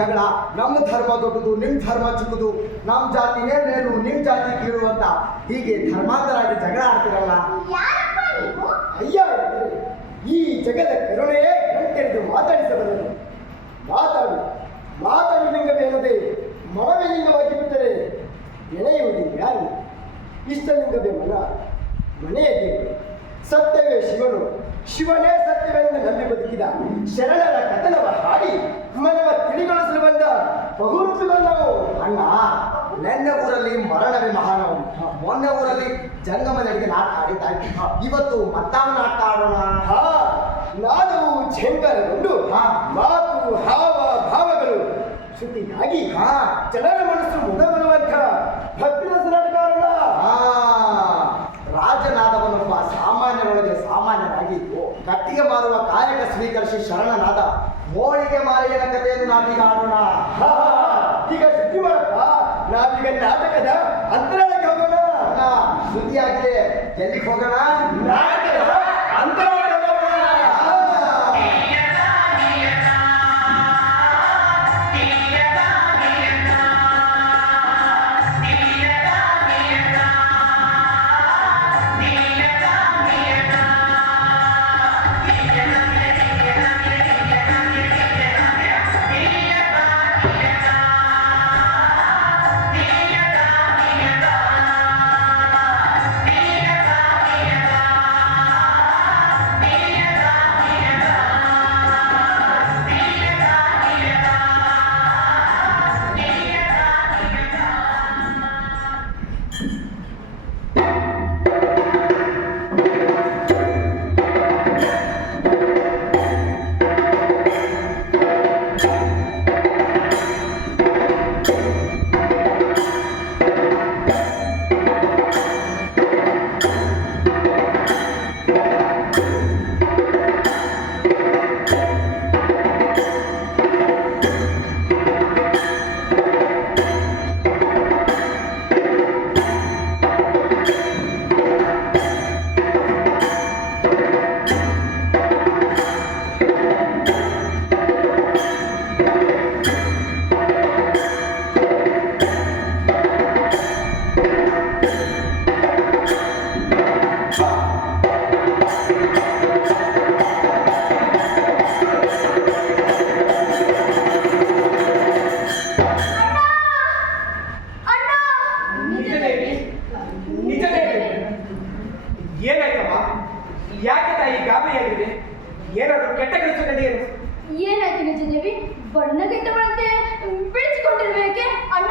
ಜಗಳ. ನಮ್ಮ ಧರ್ಮ ದೊಡ್ಡದು, ನಿಮ್ಮ ಧರ್ಮ ಚಿಕ್ಕದು, ನಮ್ಮ ಜಾತಿನೇ ಮೇಲು, ನಿಮ್ಮ ಜಾತಿ ಕೀಳು ಅಂತ ಹೀಗೆ ಧರ್ಮಾಂತರಾಗಿ ಜಗಳ ಆಡ್ತಿರಲ್ಲ. ಅಯ್ಯ, ಈ ಜಗದ ಕರುಣೆಯೇ ಗಂಟೆರೆದು ಮಾತಾಡಿಸಬಲ್ಲದು. ಮಾತಾಡು ಮಾತಾಡು ಲಿಂಗವೇನದೆ ಮನವೇ ಲಿಂಗವಾಗಿ ಬಿಟ್ಟರೆ ಎಳೆಯುವುದು ಯಾರು? ಇಷ್ಟಲಿಂಗವೇ ಮನೆಯ ದೇವರು. ಸತ್ಯವೇ ಶಿವನು, ಶಿವನೇ ಸತ್ಯವೆಂದು ನಂಬಿ ಬದುಕಿದ ಶರಣರ ಕಥನವ ಹಾಡಿ ಮನವ ತಿಳಿಗೊಳಿಸಲು ಬಂದ ಬಹುರೂಪಿಗಳು ನಾವು. ಅಣ್ಣ, ನೆನ್ನೆ ಊರಲ್ಲಿ ಮರಣವೇ ಮಹಾನವ, ಮೊನ್ನೆ ಊರಲ್ಲಿ ಜಂಗಮ ನಡಿಗೆ ನಾಟಕ ಆಡಿದ್ದಾಯ್ತು. ಇವತ್ತು ಮತ್ತಾವ ನಾಟಕ ಆಡೋಣ. ನಾನು ಝೇಂಕಾರಗೊಂಡು ಮಾತು ಹಾವ ಭಾವಗಳು ಶ್ರುತಿಯಾಗಿ ಜನರ ಮನಸ್ಸು ಮುದಗೊಳ್ಳುವಂಥ ಭಕ್ತಿ ರಸ ನಾಟಕ ಆಡೋಣ. ರಾಜನಾದವನೊಬ್ಬ ಸಾಮಾನ್ಯರೊಳಗೆ ಸಾಮಾನ್ಯನಾಗಿ ಕಟ್ಟಿಗೆ ಮಾರುವ ಕಾಯಕ ಸ್ವೀಕರಿಸಿ ಶರಣನಾದ ಮೋಳಿಗೆ ಮಾರಿಯನ ಕಥೆಯನ್ನು ನಾವೀಗ ಆಡೋಣ. ಈಗ ಶುದ್ಧಿ ಮಾಡಪ್ಪ, ನಾವೀಗ ನಾಟಕದ ಅಂತರಾಳಕ್ಕೆ ಹೋಗೋಣ. ಶುದ್ಧಿಯಾಗಿದೆ, ಎಲ್ಲಿಗೆ ಹೋಗೋಣ? ನಾಟಕದ ಅಂತರಾಳಕ್ಕೆ ಹೋಗೋಣ. ಏನಾಯ್ತು ನಿಜದೇವಿ? ಬಣ್ಣಗೆಟ್ಟವಳಂತೆ ಬೆಳೆಸಿಕೊಂಡಿರ್ಬೇಕೆ? ಅಣ್ಣ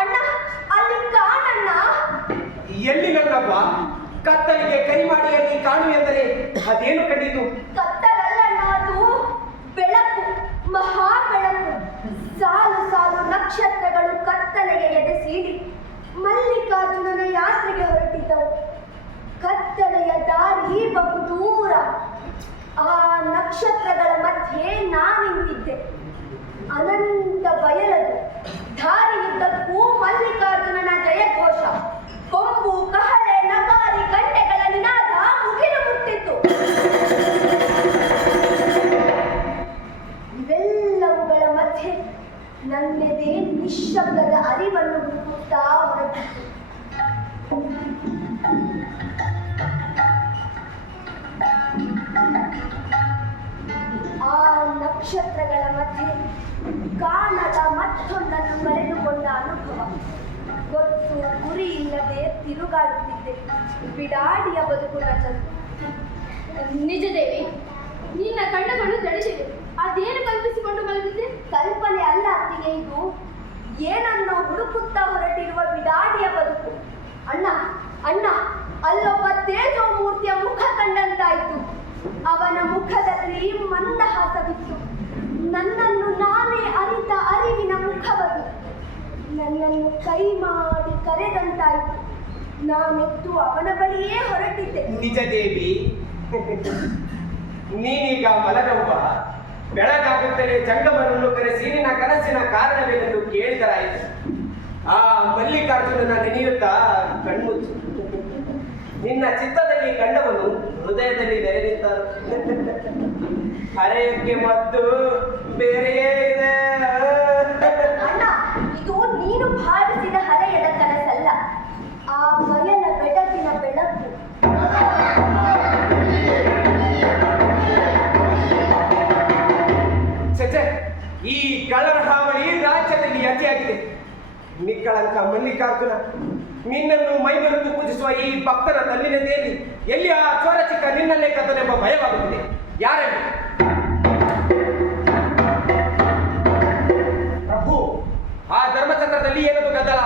ಅಣ್ಣ, ಅಲ್ಲಿ ಕಾಣಣ್ಣ. ಎಲ್ಲಿ ನನ್ನಪ್ಪ? ಕತ್ತಲಿಗೆ ಕೈಮಾಡಿಯಲ್ಲಿ ಕಾಣು ಎಂದರೆ ಅದೇನು ಕಂಡಿತು? ಕತ್ತಲಲ್ಲ, ಅದು ಬೆಳಕು, ಮಹಾ ಬೆಳಕು. ಸಾಲು ಸಾಲು ನಕ್ಷತ್ರಗಳು ಕತ್ತಲೆಗೆ ಎದೆ ಸೀಳಿ ಮಲ್ಲಿಕಾರ್ಜುನನ ಯಾತ್ರೆಗೆ ಹೊರಟಿದ್ದವು. ಕತ್ತಲೆಯ ದಾರಿ ಬಹು ದೂರ. ಆ ನಕ್ಷತ್ರಗಳ ಮಧ್ಯೆ ನಾನಿಂತಿದ್ದೆ. ಅನಂತ ಬಯಲದು. ದಾರಿಯುದ್ದಕ್ಕೂ ಮಲ್ಲಿಕಾರ್ಜುನನ ಜಯಘೋಷ, ಕೊಂಬು, ಕಹಳೆ, ನಗಾರಿ, ಗಂಟೆಗಳ ನಿನಾದ ಮುಗಿಲು ಮುಟ್ಟಿತ್ತು. ಇವೆಲ್ಲವುಗಳ ಮಧ್ಯೆ ನನ್ನೆದೆ ನಿಶ್ಶಬ್ದದ ಅರಿವನ್ನು ಹುಡುಕುತ್ತಾ ಹೊರಟಿತ್ತು. ಆ ನಕ್ಷತ್ರಗಳ ಮಧ್ಯೆ ಕಾಣದ ಮತ್ತೊಂದನ್ನು ಕಳೆದುಕೊಂಡ ಅನುಭವ. ಗೊತ್ತು ಗುರಿ ಇಲ್ಲದೆ ತಿರುಗಾಡುತ್ತಿದ್ದೆ. ಬಿಡಾಡಿಯ ಬದುಕು ನನ್ನದು. ನಿಜದೇವಿ, ನಿನ್ನ ಕಣ್ಣುಗಳು ದಡಿಸಿವೆ. ಅದೇನು ಕಲ್ಪಿಸಿಕೊಂಡು ಬಂದಿದ್ದೆ? ಕಲ್ಪನೆ ಅಲ್ಲ ಅತ್ತಿಗೆ, ಇದು ಏನನ್ನೋ ಹುಡುಕುತ್ತಾ ಹೊರಟಿರುವ ಬಿಡಾಡಿಯ ಬದುಕು. ಅಣ್ಣ ಅಣ್ಣ, ಅಲ್ಲೊಬ್ಬ ತೇಜೋಮೂರ್ತಿಯ ಮುಖ ಕಂಡಂತಾಯಿತು. ಅವನ ಮುಖದಲ್ಲಿ ಮಂದಹಾಸವಿತ್ತು. ನನ್ನನ್ನು ನಾನೇ ಅರಿತ ಅರಿವಿನ ಮುಖವದು. ನನ್ನನ್ನು ಕೈ ಮಾಡಿ ಕರೆದಂತಾಯಿತು. ನಾನೆದ್ದು ಅವನ ಬಳಿಯೇ ಹೊರಟಿದ್ದೆ. ನಿಜ ದೇವಿ, ನೀನೀಗ ಮಲಗವ್ವ. ಬೆಳಗಾಗುತ್ತಲೇ ಜಂಗಮರನ್ನು ಕರೆಸಿ ನಿನ್ನ ಕನಸಿನ ಕಾರಣವೇನೆಂದು ಕೇಳಿದರಾಯಿತು. ಆ ಮಲ್ಲಿಕಾರ್ಜುನನ ನೆನೆಯುತ್ತಾ ಕಣ್ಮುಚ್ಚು. ನಿನ್ನ ಚಿತ್ತದಲ್ಲಿ ಕಂಡವನು ಹೃದಯದಲ್ಲಿ ನೆರೆದಿದ್ದರು. ಹರೆಯಕ್ಕೆ ಮದ್ದು ಬೇರೆಯೇ ಇದೆ. ಈ ಕಳ್ಳರ ಹಾವಳಿ ರಾಜ್ಯದಲ್ಲಿ ಅತಿಯಾಗಿದೆ. ನಿಕ್ಕಳಂಕ ಮಲ್ಲಿಕಾರ್ಜುನ, ನಿನ್ನನ್ನು ಮೈಮರೆತು ಪೂಜಿಸುವ ಈ ಭಕ್ತರ ತಲ್ಲಿನತೆಯಲ್ಲಿ ಎಲ್ಲಿ ಆ ಚೋರ ಚಿಕ್ಕ ನಿನ್ನಲ್ಲೇ ಕತ್ತನೆಂಬ ಭಯವಾಗುತ್ತದೆ. ಯಾರಲ್ಲಿ ಪ್ರಭು, ಆ ಧರ್ಮಚಕ್ರದಲ್ಲಿ ಏನದು ಗದ್ದಲ?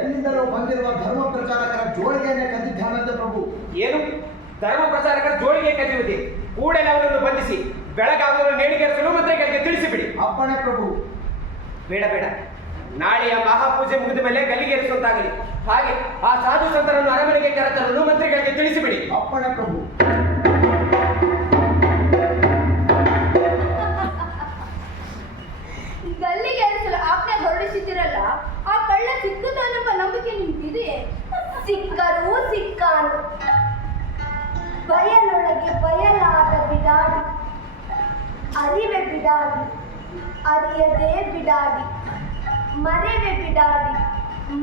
ಎಲ್ಲಿಂದಲೂ ಬಂದಿರುವ ಧರ್ಮ ಪ್ರಚಾರಕರ ಜೋಳಿಗೆಯನ್ನೇ ಕದ್ದಿದ್ದಾನಂತೆ ಪ್ರಭು. ಏನು ಧರ್ಮ ಪ್ರಚಾರಕರ ಜೋಳಿಗೆ ಕದಿಯುವುದೇ? ಕೂಡಲೇ ಅವನನ್ನು ಬಂಧಿಸಿ ಬೆಳಗಾಗಲು ನೇಣಿಗೇರಿಸಲು ಮಂತ್ರಿಗಳಿಗೆ ತಿಳಿಸಿಬಿಡಿ. ಅಪ್ಪಣೆ ಪ್ರಭು. ಬೇಡ ಬೇಡ, ನಾಳೆಯ ಮಹಾಪೂಜೆ ಮುಗಿದ ಮೇಲೆ ಗಲ್ಲಿಗೇರಿಸುವಂತಾಗಲಿ. ಹಾಗೆ ಆ ಸಾಧು ಸಂತರನ್ನು ಅರಮನೆಗೆ ಕರೆತರಲು ಮಂತ್ರಿಗಳಿಗೆ ತಿಳಿಸಿಬಿಡಿ. ಅಪ್ಪಣೆ ಪ್ರಭು. ಗಲ್ಲಿಗೇರಿಸಲು ಆಜ್ಞೆ ಹೊರಡಿಸಿದಿರಲ್ಲ, ಆ ಕಳ್ಳ ಸಿಕ್ಕುತ್ತಾನೆಂಬ ನಂಬಿಕೆ ನಿಂತಿದೆ. ಸಿಕ್ಕರೂ ಸಿಕ್ಕಾನು. ಬಯಲೊಳಗೆ ಬಯಲಾದ ಬಿಡಾಡಿ, ಅರಿವೆ ಬಿಡಾಡಿ, ಅರಿಯದೇ ಬಿಡಾಡಿ, ಮರೆವೆ ಬಿಡಾಡಿ,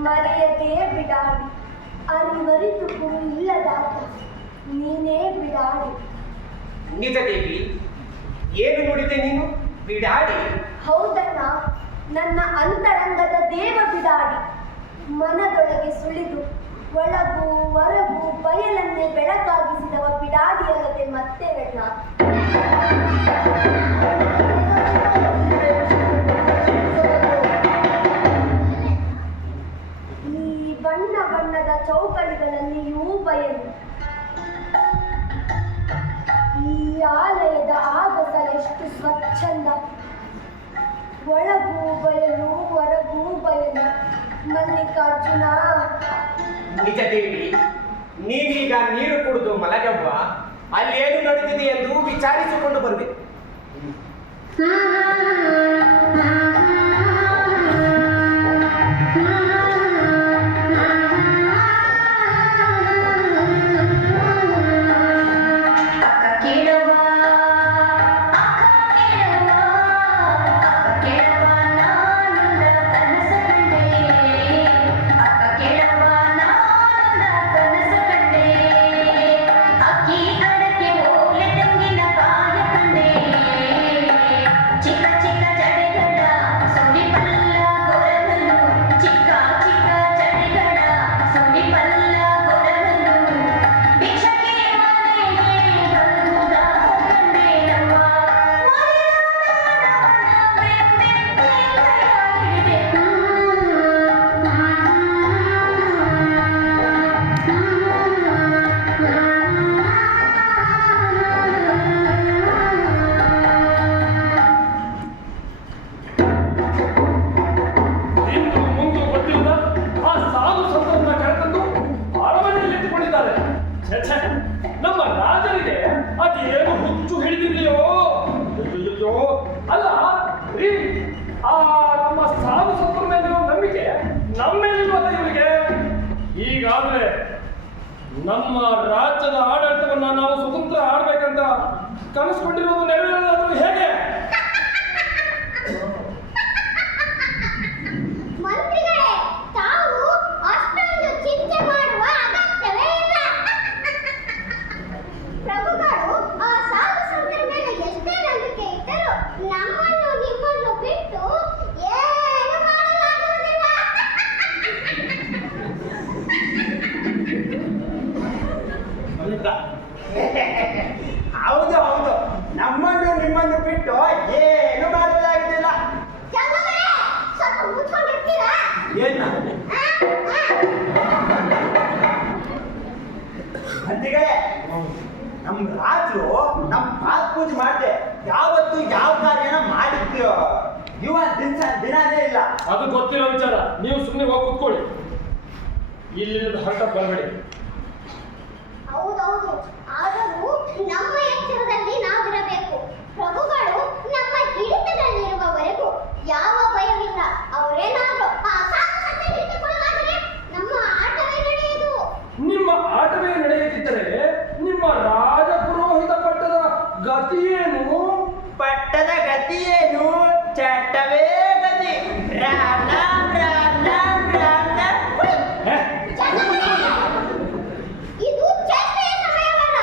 ಮರೆಯದೇ ಬಿಡಾಡಿ, ಅರಿವರಿತು ಗುರು ಇಲ್ಲದಾತ ನೀನೇ ಬಿಡಾಡಿ. ನಿಜ ದೇವಿ, ಏನು ನುಡಿದೆ ನೀನು? ಬಿಡಾಡಿ? ಹೌದಣ್ಣ, ನನ್ನ ಅಂತರಂಗದ ದೇವ ಬಿಡಾಡಿ. ಮನದೊಳಗೆ ಸುಳಿದು ಒಳಗೂ ಹೊರಗೂ ಬಯಲನ್ನೇ ಬೆಳಕಾಗಿಸಿದವ ಬಿಡಾಡಿಯಲ್ಲದೆ ಮತ್ತೆ ಅಣ್ಣ. ಈ ಬಣ್ಣ ಬಣ್ಣದ ಚೌಕಳಿಗಳಲ್ಲಿಯೂ ಬಯಲು, ಈ ಆಲಯದ ಆಗಸ ಎಷ್ಟು ಸ್ವಚ್ಛಂದ. ಒಳಗೂ ಬಯಲು ಹೊರಗೂ ಬಯಲು. ಮಲ್ಲಿಕಾರ್ಜುನ, ನಿಜ ದೇವಿ, ನೀವೀಗ ನೀರು ಕುಡಿದು ಮಲಗವ್ವ, ಅಲ್ಲಿ ಏನು ನಡೆದಿದೆ ಎಂದು ವಿಚಾರಿಸಿಕೊಂಡು ಬರಬೇಕು. ಅಲ್ಲ ರೀ, ಆ ನಮ್ಮ ಸಾಧು ಸಂತರ ಮೇಲಿರೋ ನಂಬಿಕೆ ನಮ್ಮೇಲಿರುವಲ್ಲ ಇವರಿಗೆ. ಹೀಗಾದ್ರೆ ನಮ್ಮ ರಾಜ್ಯದ ಆಡಳಿತವನ್ನ ನಾವು ಸ್ವತಂತ್ರ ಆಡ್ಬೇಕಂತ ಕನಸ್ಕೊಂಡಿರೋದು ನೆರವೇರೋದಾದ್ರೂ ಹೇಗೆ? ಮಂತ್ರಿಗಳೇ, ತಾವು ಅಷ್ಟೊಂದು ಚಿಂತೆ ಮಾಡುವ ಅಗತ್ಯವೇ ಇಲ್ಲ. ಪ್ರಭುಗಳು ಆ ಸಾಧು ಸಂತರ ಮೇಲೆ ಎಷ್ಟೇ ನಂಬಿಕೆ ಇಟ್ಟರು ನಮ್ಮನ್ನು ನಿಮ್ಮನ್ನು ಬಿಟ್ಟು ಏನು ಮಾಡಲಾಗುವುದಿಲ್ಲ. ಹೌದು ಹೌದು, ನಮ್ಮನ್ನು ನಿಮ್ಮನ್ನು ಬಿಟ್ಟು ಏನು ಮಾಡಲಾಗುವುದಿಲ್ಲ. ಜಂಗಮರೇ, ಸ್ವಲ್ಪ ಮುಚ್ಕೊಂಡಿರ್ತೀರಾ? ಏನ ಅಂತಿಗಳೇ, ನಮ್ ರಾಜರು ನಮ್ ಪಾದ ಪೂಜೆ ಮಾಡಿದೆ ಯಾವತ್ತು ಯಾವ ಕಾರ್ಯನ ಮಾಡಿದ್ಯೋ ದಿನಾನೇ ಇಲ್ಲ. ಅದು ಗೊತ್ತಿರೋ ವಿಚಾರ. ನೀವು ಸುಮ್ಮನೆ ಹೋಗಿ ಕೂತ್ಕೊಳ್ಳಿ, ಇಲ್ಲಿ ಹರಟ ಬರಬೇಡಿ. ಹೌದೌದು, ಆದರೂ ನಮ್ಮ ಎಚ್ಚರದಲ್ಲಿ ನಾವಿರಬೇಕು. ಪ್ರಭುಗಳು ನಮ್ಮ ಹಿಡಿತದಲ್ಲಿರುವವರೆಗೂ ಯಾವ ಭಯವಿಲ್ಲ. ಅವರೇನಾದ್ರೂ ಆ ಸಾಧು ಸಂತರ ಹಿಡಿದುಕೊಳ್ಳಲಾದರೆ ನಮ್ಮ ಆಟವೇ ನಡೆಯುವುದು. ನಿಮ್ಮ ಆಟವೇ ನಡೆಯುತ್ತಿದ್ದರೆ ನಿಮ್ಮ ರಾಜ ಪುರೋಹಿತ ಪಟ್ಟದ ಗತಿಯೇನು? ಪಟ್ಟದ ಗತಿಯೇನು? ಚಟ್ಟವೇ ಗತಿ. ರಾಮ ರಾಮ ರಾಮ ರಾಮ. ಇದು ಚರ್ಚೆಯ ಸಮಯವಲ್ಲ.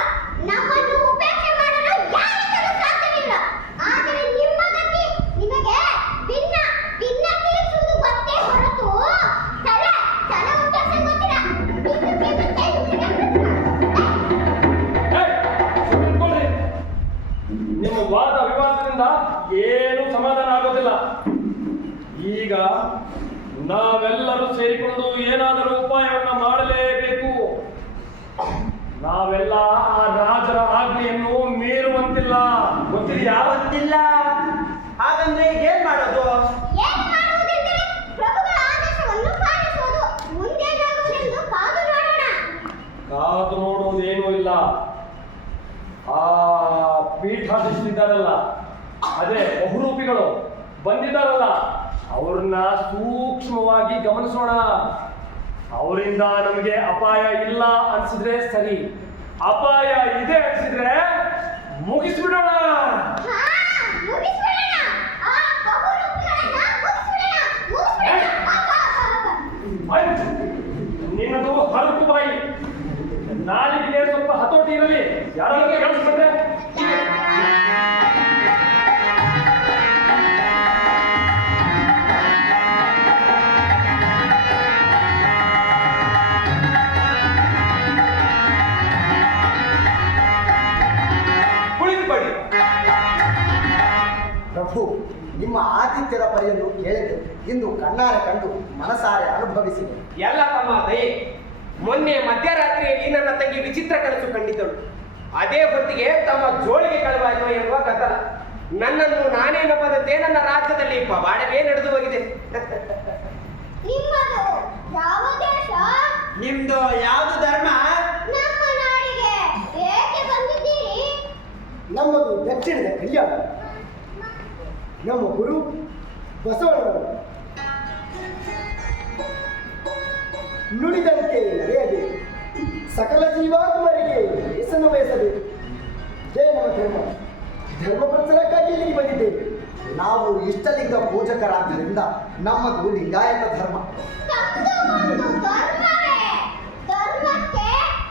ನಮ್ಮನ್ನು ಉಪೇಕ್ಷೆ ಮಾಡಲು ಯಾರಿಂದಲೂ ಸಾಧ್ಯವಿಲ್ಲ. ಆದರೆ ನಿಮ್ಮ ಗತಿ ನಿಮ್ಮ ವಾದ ವಿವಾದದಿಂದ ಏನೂ ಸಮಾಧಾನ ಆಗೋದಿಲ್ಲ. ಈಗ ನಾವೆಲ್ಲರೂ ಸೇರಿಕೊಂಡು ಏನಾದರೂ ಉಪಾಯವನ್ನ ಮಾಡಲೇಬೇಕು. ನಾವೆಲ್ಲ ಆ ರಾಜರ ಆಜ್ಞೆಯನ್ನು ಮೀರುವಂತಿಲ್ಲ. ಗೊತ್ತಿದೆಯಾ? ಗೊತ್ತಿಲ್ಲ. ಹಾಗಂದ್ರೆ ಏನ್ ಮಾಡೋದು? ಏನು ಮಾಡುವುದೆಂದರೆ ಪ್ರಭುಗಳ ಆದೇಶವನ್ನು ಪಾಲಿಸುವುದು. ಮುಂದೇನಾಗುವುದೆಂದು ಕಾದು ನೋಡೋಣ. ಕಾದು ನೋಡುವುದೇನೂ ಇಲ್ಲ. ಆ ಪೀಠಾಧೀಶರಿದ್ದಾರಲ್ಲ, ಅದೇ ಬಹುರೂಪಿಗಳು ಬಂದಿದ್ದಾರಲ್ಲ, ಅವ್ರನ್ನ ಸೂಕ್ಷ್ಮವಾಗಿ ಗಮನಿಸೋಣ. ಅವರಿಂದ ನಮಗೆ ಅಪಾಯ ಇಲ್ಲ ಅನ್ಸಿದ್ರೆ ಸರಿ, ಅಪಾಯ ಇದೆ ಅನ್ಸಿದ್ರೆ ಮುಗಿಸ್ಬಿಡೋಣ. ಹಾ, ಮುಗಿಸ್ಬಿಡೋಣ. ಆ ಬಹುರೂಪಿಗಳನ್ನ ಮುಗಿಸ್ಬಿಡೋಣ. ನಿನ್ನದು ಹರಕು ಬಾಯಿ, ನಾಲಿಗೆ ಸ್ವಲ್ಪ ಹತೋಟಿ ಇರಲಿ. ಯಾರಾದ್ರೂ ಕೇಳಿಸ್ಕೊಂಡ್ರೆ ಕುಳಿತುಕೊಳ್ಳಿ. ಪ್ರಭು, ನಿಮ್ಮ ಆತಿಥ್ಯದ ಪರಿಯನ್ನು ಕೇಳಿದೆ, ಇಂದು ಕಣ್ಣಾರೆ ಕಂಡು ಮನಸಾರೆ ಅನುಭವಿಸಿದೆ. ಎಲ್ಲ ತಮ್ಮ ದಯೆ. ಮೊನ್ನೆ ಮಧ್ಯರಾತ್ರಿಯಲ್ಲಿ ನನ್ನ ತಂಗಿ ವಿಚಿತ್ರ ಕನಸು ಕಂಡಿದ್ದಳು. ಅದೇ ಹೊತ್ತಿಗೆ ತಮ್ಮ ಜೋಳಿಗೆ ಕಳುವಾಯಿತು ಎನ್ನುವ ಗದ್ದಲ. ನನ್ನನ್ನು ನಾನೇ ನಂಬದಂತೆ ನನ್ನ ರಾಜ್ಯದಲ್ಲಿ ಪವಾಡವೇ ನಡೆದು ಹೋಗಿದೆ. ನಿಮ್ಮದು ಯಾವ ದೇಶ? ನಿಮ್ದು ಯಾವುದು ಧರ್ಮ? ನಮ್ಮ ನಾಡಿಗೆ ಏಕೆ ಬಂದಿದ್ದೀರಿ? ನಮ್ಮದು ದಕ್ಷಿಣದ ಕಲ್ಯಾಣ. ನಮ್ಮ ಗುರು ಬಸವಣ್ಣನವರು ನುಡಿದಂತೆ ನಡೆಯಬೇಕು, ಸಕಲ ಜೀವಾತ್ಮರಿಗೆ ಹೆಸರು ಬಯಸಬೇಕು. ಜಯ ನಮ್ಮ ಧರ್ಮ. ಧರ್ಮ ಪ್ರಚಾರಕ್ಕಾಗಿ ಇಲ್ಲಿಗೆ ಬಂದಿದ್ದೇವೆ. ನಾವು ಇಷ್ಟಲಿಂಗ ಪೂಜಕರಾದ್ದರಿಂದ ನಮ್ಮದು ಲಿಂಗಾಯತ ಧರ್ಮ. ತಮ್ಮದು ಒಂದು ಧರ್ಮವೇ. ಧರ್ಮಕ್ಕೆ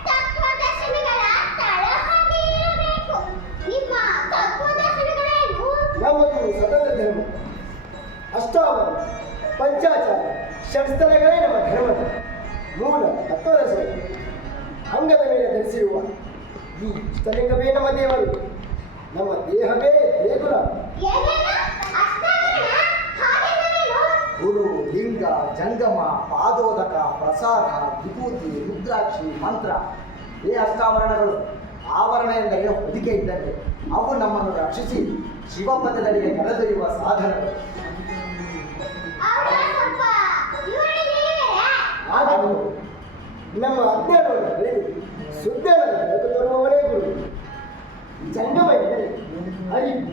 ತತ್ವದರ್ಶನಗಳ ತಳಹದಿ ಇರಬೇಕು. ನಿಮ್ಮ ತತ್ವದರ್ಶನಗಳೇನು? ನಮ್ಮದು ಸ್ವತಂತ್ರ ಧರ್ಮ. ಅಷ್ಟಾವರಣ, ಪಂಚಾಚಾರ, ಷಟ್ಸ್ಥಲಗಳೇ ನಮ್ಮ ಧರ್ಮದ ಮೂಲ ತತ್ವದರ್ಶನ. ಅಂಗದ ಮೇಲೆ ಧರಿಸಿರುವ ಈ ಇಷ್ಟಲಿಂಗವೇ ನಮ್ಮ ದೇವರು, ನಮ್ಮ ದೇಹವೇ ದೇಗುಲ. ಏನೇನು? ಅಷ್ಟಾವರಣ? ಹಾಗೆಂದರೇನು? ಗುರು, ಲಿಂಗ, ಜಂಗಮ, ಪಾದೋದಕ, ಪ್ರಸಾದ, ವಿಭೂತಿ, ರುದ್ರಾಕ್ಷಿ, ಮಂತ್ರ ಈ ಅಷ್ಟಾವರಣಗಳು. ಆವರಣ ಎಂದರೆ ಹೊದಿಕೆ ಇದ್ದಂತೆ. ಅವು ನಮ್ಮನ್ನು ರಕ್ಷಿಸಿ ಶಿವಪಥದಡಿಗೆ ಕರೆದೊಯ್ಯುವ ಸಾಧನಗಳು. ಅವರ ಸ್ವಲ್ಪ ವಿವರಣೆ ನೀಡಿದರೆ? ಆದರೂ ನಮ್ಮ ಅಜ್ಞಾನವನ್ನು ಕಳೆದು ಸುಜ್ಞಾನದ ಬೆಳಕು ತರುವವರೇ ಗುರು. ಜಂಗಮ ಎಂದರೆ ಅರಿವು,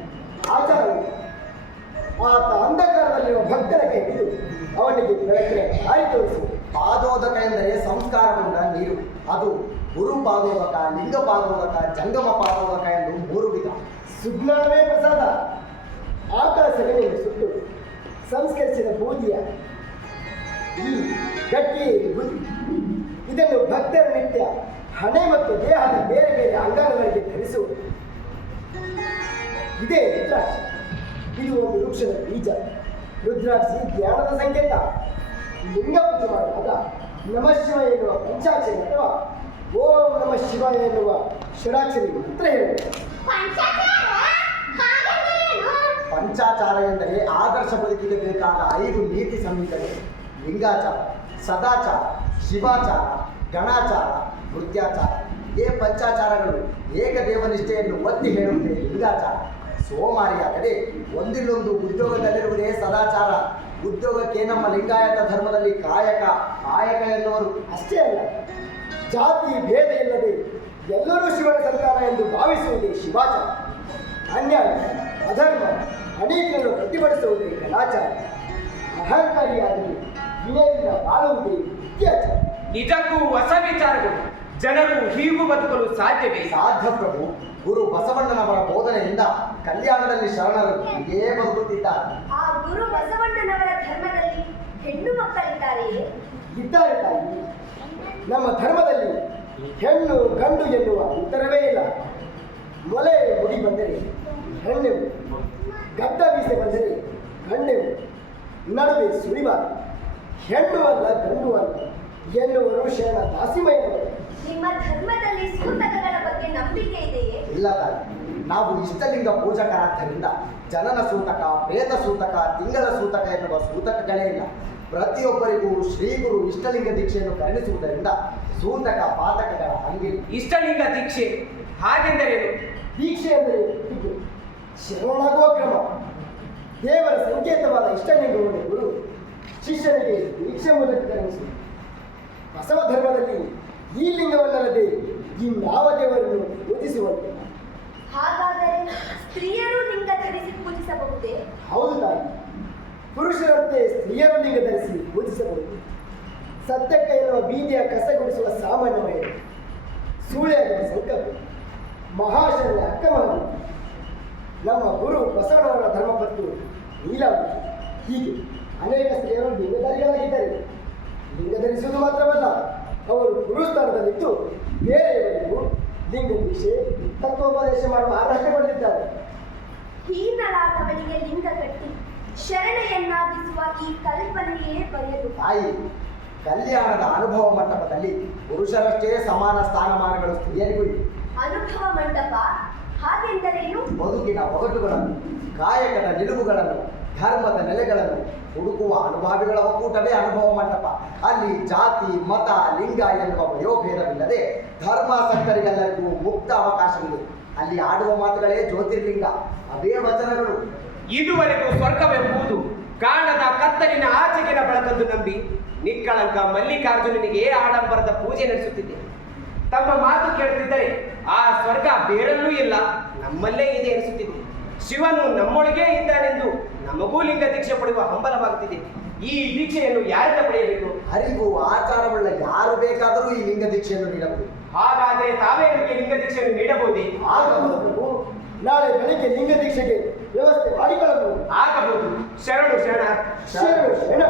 ಆಚಾರವು. ಆತ ಅಂಧಕಾರದಲ್ಲಿರುವ ಭಕ್ತರ ಕೈ ಹಿಡಿದು ಅವನಿಗೆ ಬೆಳಕಿನ ದಾರಿ ತೋರಿಸುವುದು. ಪಾದೋದಕ ಎಂದರೆ ಸಂಸ್ಕಾರಗೊಂಡ ನೀರು. ಅದು ಗುರು ಪಾದೋದಕ, ಲಿಂಗ ಪಾದೋದಕ, ಜಂಗಮ ಪಾದೋದಕ ಎಂದು 3 ವಿಧ. ಸುಜ್ಞಾನವೇ ಪ್ರಸಾದ. ಆಕಳ ಸೆಗಣಿಯನ್ನು ಸುಟ್ಟು ಸಂಸ್ಕರಿಸಿದ ಬೂದಿಯ ಈ ಗಟ್ಟಿ ಬುದ್ಧಿ, ಇದನ್ನು ಭಕ್ತರ ನಿತ್ಯ ಹಣೆ ಮತ್ತು ದೇಹದ ಬೇರೆ ಬೇರೆ ಅಂಗಾಂಗಗಳಿಗೆ ಧರಿಸುವುದು. ಇದೇ ರುದ್ರಾಕ್ಷಿ. ಇದು ಒಂದು ವೃಕ್ಷದ ಬೀಜ. ರುದ್ರಾಕ್ಷಿ ಜ್ಞಾನದ ಸಂಕೇತ. ಲಿಂಗ ಪೂಜೆ ಮಾಡುವಾಗ ನಮಃ ಶಿವ ಎನ್ನುವ ಪಂಚಾಕ್ಷರಿ ಅಥವಾ ಓಂ ನಮಃ ಶಿವಾಯ ಎನ್ನುವ ಷಡಾಕ್ಷರಿ ಮಂತ್ರ ಹೇಳಬೇಕು. ಪಂಚಾಚಾರ? ಹಾಗೆಂದರೇನು? ಪಂಚಾಚಾರ ಎಂದರೆ ಆದರ್ಶ ಬದುಕಿಗೆ ಬೇಕಾದ 5 ನೀತಿ ಸಂಹಿತೆಗಳು. ಲಿಂಗಾಚಾರ, ಸದಾಚಾರ, ಶಿವಾಚಾರ, ಗಣಾಚಾರ, ನೃತ್ಯಾಚಾರ. ಇದೇ ಪಂಚಾಚಾರಗಳು ಏಕದೇವನಿಷ್ಠೆಯನ್ನು ಒತ್ತಿ ಹೇಳುವುದೇ ಲಿಂಗಾಚಾರ. ಸೋಮಾರಿಯಾಗದೆ ಒಂದಿಲ್ಲೊಂದು ಉದ್ಯೋಗದಲ್ಲಿರುವುದೇ ಸದಾಚಾರ. ಉದ್ಯೋಗಕ್ಕೆ ನಮ್ಮ ಲಿಂಗಾಯತ ಧರ್ಮದಲ್ಲಿ ಕಾಯಕ ಎನ್ನುವರು. ಅಷ್ಟೇ ಅಲ್ಲ, ಜಾತಿ ಭೇದ ಇಲ್ಲದೆ ಎಲ್ಲರೂ ಶಿವನ ಸಂತಾನ ಎಂದು ಭಾವಿಸುವುದೇ ಶಿವಾಚಾರ. ಅನ್ಯಾಯ, ಅಧರ್ಮ, ಅನೀತಿಯನ್ನು ಪ್ರತಿಭಟಿಸುವುದೇ ಗಣಾಚಾರ. ಅಹಂಕಾರಿಯಾಗಿ ವಿನಯದಿಂದ ಬಾಳುವುದೇ ವಿದ್ಯಾಚಾರ. ನಿಜಕ್ಕೂ ಹೊಸ ವಿಚಾರಗಳು. ಜನರು ಹೀಗೂ ಬದುಕಲು ಸಾಧ್ಯವೇ? ಸಾಧ್ಯ ಪ್ರಭು. ಗುರು ಬಸವಣ್ಣನವರ ಬೋಧನೆಯಿಂದ ಕಲ್ಯಾಣದಲ್ಲಿ ಶರಣರು ಹೀಗೇ ಬದುಕುತ್ತಿದ್ದಾರೆ. ಆ ಗುರು ಬಸವಣ್ಣನವರ ಧರ್ಮದಲ್ಲಿ ಹೆಣ್ಣು ಮಕ್ಕಳಿದ್ದಾರೆಯೇ? ಇದ್ದಾರೆ ತಾಯಿ. ನಮ್ಮ ಧರ್ಮದಲ್ಲಿ ಹೆಣ್ಣು ಗಂಡು ಎನ್ನುವ ಅಂತರವೇ ಇಲ್ಲ. ಮೊಲೆ ಮುಡಿ ಬಂದರೆ ಹೆಣ್ಣೆವು, ಗಡ್ಡ ಬೀಸೆ ಬಂದರೆ ಗಂಡೆವು, ನಡುವೆ ಸುಳಿಬಾರದು. ಹೆಣ್ಣು ಅಲ್ಲ ಗಂಡು ಅಲ್ಲ ಎನ್ನುವರು ಶರಣ ದಾಸಿಮಯ್ಯನವರು. ನಿಮ್ಮ ಧರ್ಮದಲ್ಲಿ ಸೂತಕಗಳ ಬಗ್ಗೆ ನಂಬಿಕೆ ಇದೆಯೇ? ಇಲ್ಲ ತಾಯಿ, ನಾವು ಇಷ್ಟಲಿಂಗ ಪೂಜಕರಾದ್ದರಿಂದ ಜನನ ಸೂತಕ, ಪ್ರೇತ ಸೂತಕ, ತಿಂಗಳ ಸೂತಕ ಎನ್ನುವ ಸೂತಕಗಳೇ ಇಲ್ಲ. ಪ್ರತಿಯೊಬ್ಬರಿಗೂ ಶ್ರೀ ಗುರು ಇಷ್ಟಲಿಂಗ ದೀಕ್ಷೆಯನ್ನು ಕರುಣಿಸುವುದರಿಂದ ಸೂತಕ ಪಾತಕಗಳ ಹಂಗಿಲ್ಲ. ಇಷ್ಟಲಿಂಗ ದೀಕ್ಷೆ ಹಾಗೆಂದರೇನು? ದೀಕ್ಷೆ ಅಂದರೆ ಇದು ಶರಣಾಗುವ ಕ್ರಮ. ದೇವರ ಸಂಕೇತವಾದ ಇಷ್ಟಲಿಂಗವನ್ನು ಗುರು ಶಿಷ್ಯನಿಗೆ ದೀಕ್ಷೆ ಮೂಲಕ ಕರುಣಿಸಿ. ಬಸವ ಧರ್ಮದಲ್ಲಿ ಈ ಲಿಂಗವನ್ನಲ್ಲದೆ ಇನ್ಯಾವ ದೇವರನ್ನು ಪೂಜಿಸುವಂತೆ. ಹಾಗಾದರೆ ಸ್ತ್ರೀಯರು ಲಿಂಗ ಧರಿಸಿ ಪೂಜಿಸಬಹುದೇ? ಹೌದು ತಾಯಿ, ಪುರುಷರಂತೆ ಸ್ತ್ರೀಯರು ಲಿಂಗ ಧರಿಸಿ ಪೂಜಿಸಬಹುದು. ಸತ್ಯಕ್ಕ ಎನ್ನುವ ಬೀದಿಯ ಕಸಗುಡಿಸುವ ಸಾಮಾನ್ಯ ಮಹಿಳೆ, ಸೂಳೆಯಾಗಿದ್ದ ಸಂಕಲ್ಪ, ಮಹಾಶರಣ ಅಕ್ಕ ಮಹಡಿ, ನಮ್ಮ ಗುರು ಬಸವಣ್ಣವರ ಧರ್ಮಪತ್ನಿ ನೀಲಾವತಿ, ಹೀಗೆ ಅನೇಕ ಸ್ತ್ರೀಯರು ಲಿಂಗಧಾರಿಗಳಾಗಿದ್ದಾರೆ. ಲಿಂಗ ಧರಿಸುವುದು ಮಾತ್ರವಲ್ಲ, ಅವರು ಗುರುಸ್ಥಾನದಲ್ಲಿದ್ದು ಬೇರೆಯವರಿಗೂ ಲಿಂಗ ದೀಕ್ಷೆ, ತತ್ವೋಪದೇಶ ಮಾಡುವ ಅರ್ಹತೆ ಪಡೆದಿದ್ದಾರೆ. ಹೀನಳಾದವಳಿಗೆ ಲಿಂಗ ಕಟ್ಟಿ ಶರಣೆಯನ್ನಾಗಿಸುವ ಈ ಕಲ್ಪನೆಯೇ ಬಯಲು. ತಾಯಿ, ಕಲ್ಯಾಣದ ಅನುಭವ ಮಂಟಪದಲ್ಲಿ ಪುರುಷರಷ್ಟೇ ಸಮಾನ ಸ್ಥಾನಮಾನಗಳು ಸ್ತ್ರೀಯರಿಗೂ ಇವೆ. ಅನುಭವ ಮಂಟಪ ಹಾಗೆಂದರೇನು? ಬದುಕಿನ ಒಗಟುಗಳನ್ನು, ಕಾಯಕದ ನಿಲುವುಗಳನ್ನು, ಧರ್ಮದ ನೆಲೆಗಳನ್ನು ಹುಡುಕುವ ಅನುಭವಿಗಳ ಒಕ್ಕೂಟವೇ ಅನುಭವ ಮಂಟಪ. ಅಲ್ಲಿ ಜಾತಿ, ಮತ, ಲಿಂಗ ಎನ್ನುವ ವಯೋಭೇದವಿಲ್ಲದೆ ಧರ್ಮಾಸಕ್ತರಿಗೆಲ್ಲರಿಗೂ ಮುಕ್ತ ಅವಕಾಶವಿದೆ. ಅಲ್ಲಿ ಆಡುವ ಮಾತುಗಳೇ ಜ್ಯೋತಿರ್ಲಿಂಗ, ಅವೇ ವಚನಗಳು. ಇದುವರೆಗೂ ಸ್ವರ್ಗವೆಂಬುದು ಕಾಣದ ಕತ್ತಲಿನ ಆಚೆಗಿನ ಬೆಳಕನ್ನು ನಂಬಿ ನಿಕ್ಕಳಂಕ ಮಲ್ಲಿಕಾರ್ಜುನನಿಗೆ ಆಡಂಬರದ ಪೂಜೆ ನಡೆಸುತ್ತಿದ್ದೆ. ತಮ್ಮ ಮಾತು ಕೇಳುತ್ತಿದ್ದರೆ ಆ ಸ್ವರ್ಗ ಬೇರೆಲ್ಲೂ ಇಲ್ಲ, ನಮ್ಮಲ್ಲೇ ಇದೆ ಎನಿಸುತ್ತಿದೆ. ಶಿವನು ನಮ್ಮೊಳಗೇ ಇದ್ದಾನೆಂದು ನಮಗೂ ಲಿಂಗ ದೀಕ್ಷೆ ಪಡೆಯುವ ಹಂಬಲವಾಗುತ್ತಿದೆ. ಈ ದೀಕ್ಷೆಯನ್ನು ಯಾರಿಂದ ಪಡೆಯಬೇಕು? ಅರಿವು ಆಚಾರವುಳ್ಳ ಯಾರು ಬೇಕಾದರೂ ಈ ಲಿಂಗ ದೀಕ್ಷೆಯನ್ನು ನೀಡಬಹುದು. ಹಾಗಾದರೆ ತಾವೇ ನಮಗೆ ಲಿಂಗ ದೀಕ್ಷೆಯನ್ನು ನೀಡಬಹುದೇ? ಆಗಬಹುದು. ನಾಳೆ ಬೆಳಿಗ್ಗೆ ಲಿಂಗ ದೀಕ್ಷೆಗೆ ವ್ಯವಸ್ಥೆ ಮಾಡಿಕೊಳ್ಳಬಹುದು. ಆಗಬಹುದು. ಶರಣು ಶರಣ. ಶರಣು ಶರಣ.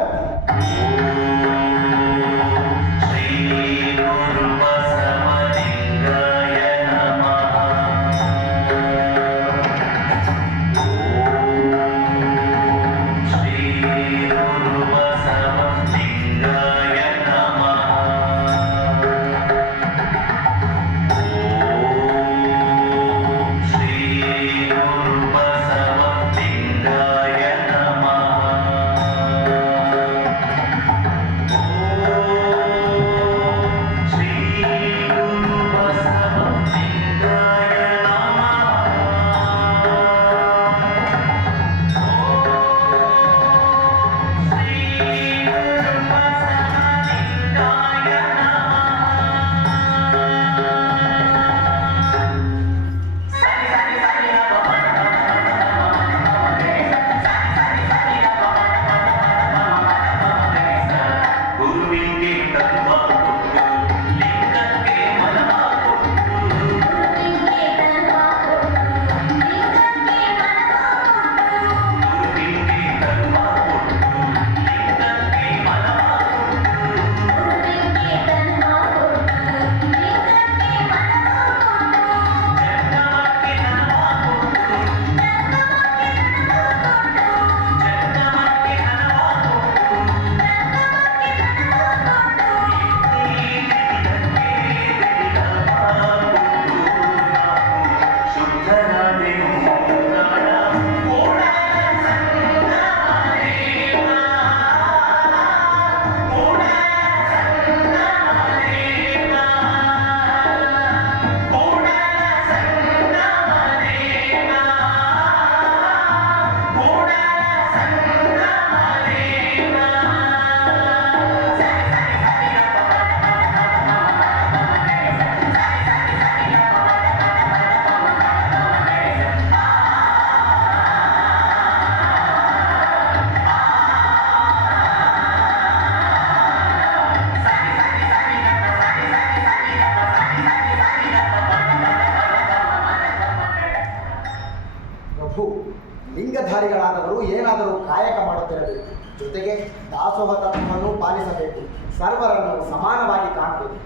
ಲಿಂಗಧಾರಿಗಳಾದವರು ಏನಾದರೂ ಕಾಯಕ ಮಾಡುತ್ತಿರಬೇಕು. ಜೊತೆಗೆ ದಾಸೋಹ ತತ್ವವನ್ನು ಪಾಲಿಸಬೇಕು. ಸರ್ವರನ್ನು ಸಮಾನವಾಗಿ ಕಾಣಬೇಕು.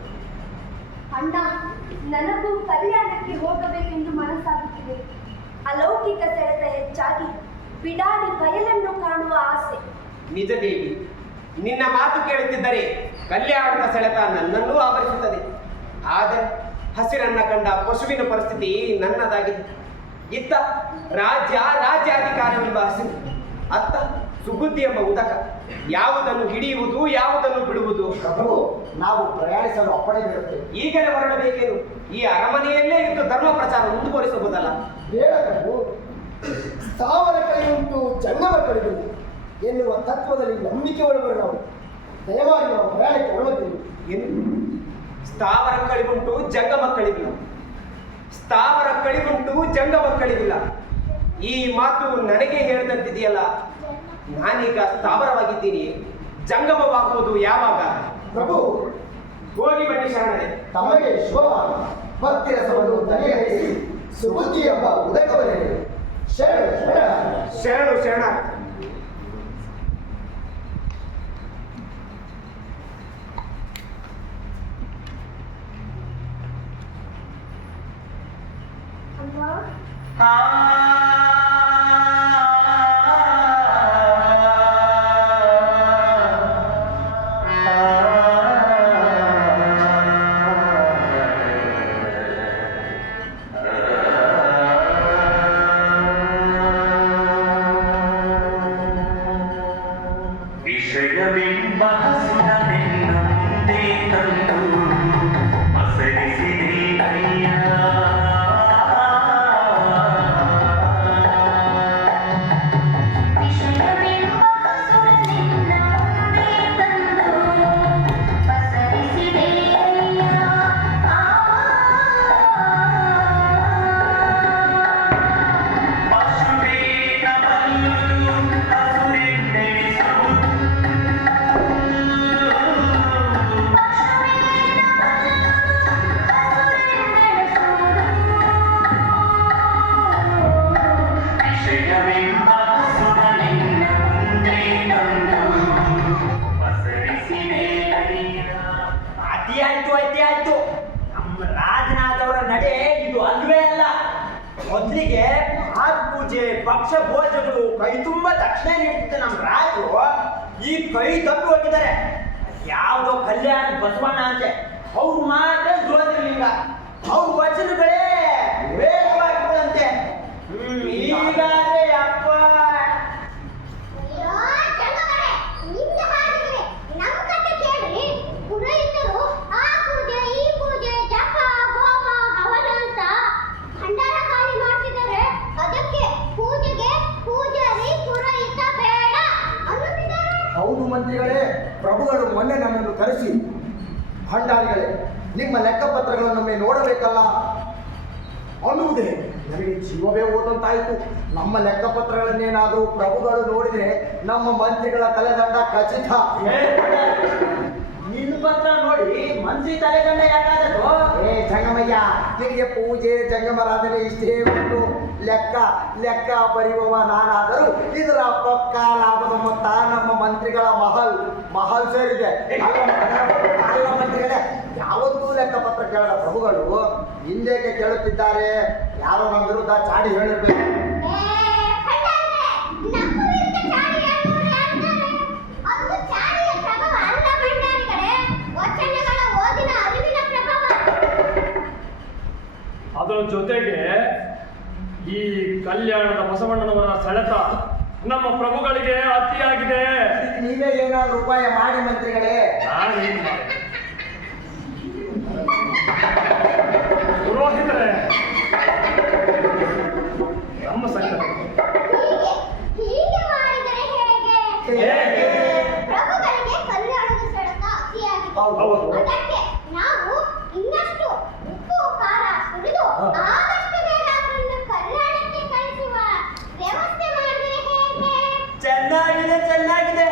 ಅಣ್ಣ, ನನಗೂ ಕಲ್ಯಾಣಕ್ಕೆ ಹೋಗಬೇಕೆಂದು ಮನಸ್ಸಾಗುತ್ತಿದೆ. ಅಲೌಕಿಕ ಸೆಳೆತ ಹೆಚ್ಚಾಗಿ ಬಿಡಾಡಿ ಬಯಲನ್ನು ಕಾಣುವ ಆಸೆ. ನಿಜ ದೇವಿ, ನಿನ್ನ ಮಾತು ಕೇಳುತ್ತಿದ್ದರೆ ಕಲ್ಯಾಣದ ಸೆಳೆತ ನನ್ನನ್ನೂ ಆವರಿಸುತ್ತದೆ. ಆದರೆ ಹಸಿರನ್ನ ಕಂಡ ಪಶುವಿನ ಪರಿಸ್ಥಿತಿ ನನ್ನದಾಗಿದೆ. ಇತ್ತ ರಾಜ್ಯಾಧಿಕಾರವೆಂಬ ಹಸಿವು, ಅತ್ತ ಸುಬುದ್ಧಿ ಎಂಬ ಉದಕ. ಯಾವುದನ್ನು ಹಿಡಿಯುವುದು, ಯಾವುದನ್ನು ಬಿಡುವುದು? ಪ್ರಭು, ನಾವು ಪ್ರಯಾಣಿಸಲು ಅಪ್ಪಣೆ ನೀಡುತ್ತೇವೆ. ಈಗಲೇ ಹೊರಡಬೇಕೇನು? ಈ ಅರಮನೆಯಲ್ಲೇ ಇದ್ದು ಧರ್ಮ ಪ್ರಚಾರ ಮುಂದುವರಿಸಬಹುದಲ್ಲ? ಬೇಡ ಪ್ರಭು, ಸ್ಥಾವರ ಕಳೆಯುಂಟು ಜಂಗಮ ಕಳೆಯುವುದು ಎನ್ನುವ ತತ್ವದಲ್ಲಿ ನಂಬಿಕೆ ಒಳಗಡೆ ನಾವು ದಯವಾಗಿ ನಾವು ಪ್ರಯಾಣಕ್ಕೆ ಅನುಮತಿ ನೀಡಿ. ಏನು? ಸ್ಥಾವರ ಕಳಿವುಂಟು ಜಂಗಮ ಕಳಿವಿಲ್ಲ. ಸ್ಥಾವರ ಕಳಿವುಂಟು ಜಂಗಮ ಕಳಿವಿಲ್ಲ. ಈ ಮಾತು ನನಗೆ ಹೇಳಿದಂತಿದೆಯಲ್ಲ. ನಾನೀಗ ಸ್ಥಾವರವಾಗಿದ್ದೀನಿ, ಜಂಗಮವಾಗುವುದು ಯಾವಾಗ? ಪ್ರಭು, ಹೋಗಿ ಬನ್ನಿ ಶರಣರೇ. ತಮಗೆ ಶುಭವಾದ ಭಕ್ತಿರಸವನ್ನು ತಲೆಗೈಸಿ ಸುಬುದ್ಧಿ ಎಂಬ ಉದಕವನ್ನೇ ಶರಣ ಶರಣು ಶರಣ. ಆಯ್ತು. ನಮ್ಮ ರಾಜನಾದವರ ನಡೆ ಇದು ಅಲ್ವೇ ಅಲ್ಲ. ಮೊದಲಿಗೆ ಪೂಜೆ, ಪಕ್ಷ ಭೋಜಗಳು, ಕೈ ತುಂಬ ದಕ್ಷಿಣೆ ನೀಡ್ತಿದ್ದ ನಮ್ಮ ರಾಜರು ಈ ಕೈ ತಪ್ಪಿ ಹೋಗಿದ್ದಾರೆ. ಯಾವುದೋ ಕಲ್ಯಾಣ ಬಸವಣ್ಣ ಅಂತೆ, ಅವ್ರು ಮಾತ್ರ ಜ್ಯೋತಿರ್ಲಿಂಗ, ಅವ್ರ ವಚನಗಳೇ ವೇದವಾಗಿರುತ್ತಂತೆ. ಈಗಾದ್ರೆ ಅಪ್ಪ ಹೌದು ಮಂತ್ರಿಗಳೇ, ಪ್ರಭುಗಳು ಮೊನ್ನೆ ನನ್ನನ್ನು ಕರೆಸಿ, ಭಂಡಾರಿಗಳೇ ನಿಮ್ಮ ಲೆಕ್ಕಪತ್ರಗಳನ್ನೊಮ್ಮೆ ನೋಡಬೇಕಲ್ಲ ಅನ್ನುವುದೇ ನನಗೆ ಜೀವವೇ ಹೋದಂತಾಯಿತು. ನಮ್ಮ ಲೆಕ್ಕಪತ್ರಗಳನ್ನೇನಾದರೂ ಪ್ರಭುಗಳು ನೋಡಿದರೆ ನಮ್ಮ ಮಂತ್ರಿಗಳ ತಲೆದಂಡ ಖಚಿತ. ನಿನ್ನ ಪತ್ರ ನೋಡಿ ಮಂತ್ರಿ ತಲೆದಂಡ ಯಾಕಾದದು? ಜಂಗಮಯ್ಯ, ನಿನಗೆ ಪೂಜೆ ಜಂಗಮರಾಧನೆ ಇಷ್ಟೇ ಉಂಟು. ಲೆಕ್ಕ ಬರೆಯುವ ನಾನಾದರೂ ಇದರ ಪಕ್ಕ ಲಾಭದ ಮೊತ್ತ ನಮ್ಮ ಮಂತ್ರಿಗಳ ಮಹಲ್ ಸೇರಿದೆ. ಅಲ್ಲ ಮಂತ್ರಿಗಳೇ, ಯಾವತ್ತೂ ಲೆಕ್ಕಪತ್ರ ಕೇಳದ ಪ್ರಭುಗಳು ಹಿಂದೇಕೆ ಕೇಳುತ್ತಿದ್ದಾರೆ? ಯಾರೋ ನಮ್ಮ ವಿರುದ್ಧ ಚಾಡಿ ಹೇಳಿರ್ಬೇಕು. ಅದರ ಜೊತೆಗೆ ಈ ಕಲ್ಯಾಣದ ಬಸವಣ್ಣನವರ ಸೆಳೆತ ನಮ್ಮ ಪ್ರಭುಗಳಿಗೆ ಅತಿಯಾಗಿದೆ. ನೀವೇ ಏನಾದ್ರು ಉಪಾಯ ಮಾಡಿ ಮಂತ್ರಿಗಳೇ. ಪುರೋಹಿತರೇ, ನಮ್ಮ ಸಂಘ ಪ್ರಭುಗಳಿಗೆ ಕಲ್ಯಾಣದ ಸೆಳೆತ ಅತಿಯಾಗಿದೆ. ಅದಕ್ಕೆ ನಾವು ಇನ್ನಷ್ಟು ಉಪ್ಪು ಖಾರ ಸುರಿದು ಆದಷ್ಟು ಬೇಗ ಅವರನ್ನು ಕಲ್ಯಾಣಕ್ಕೆ ಕಳಿಸುವ ವ್ಯವಸ್ಥೆ ಮಾಡಿದರೆ ಹೇಗೆ? ಚೆನ್ನಾಗಿದೆ.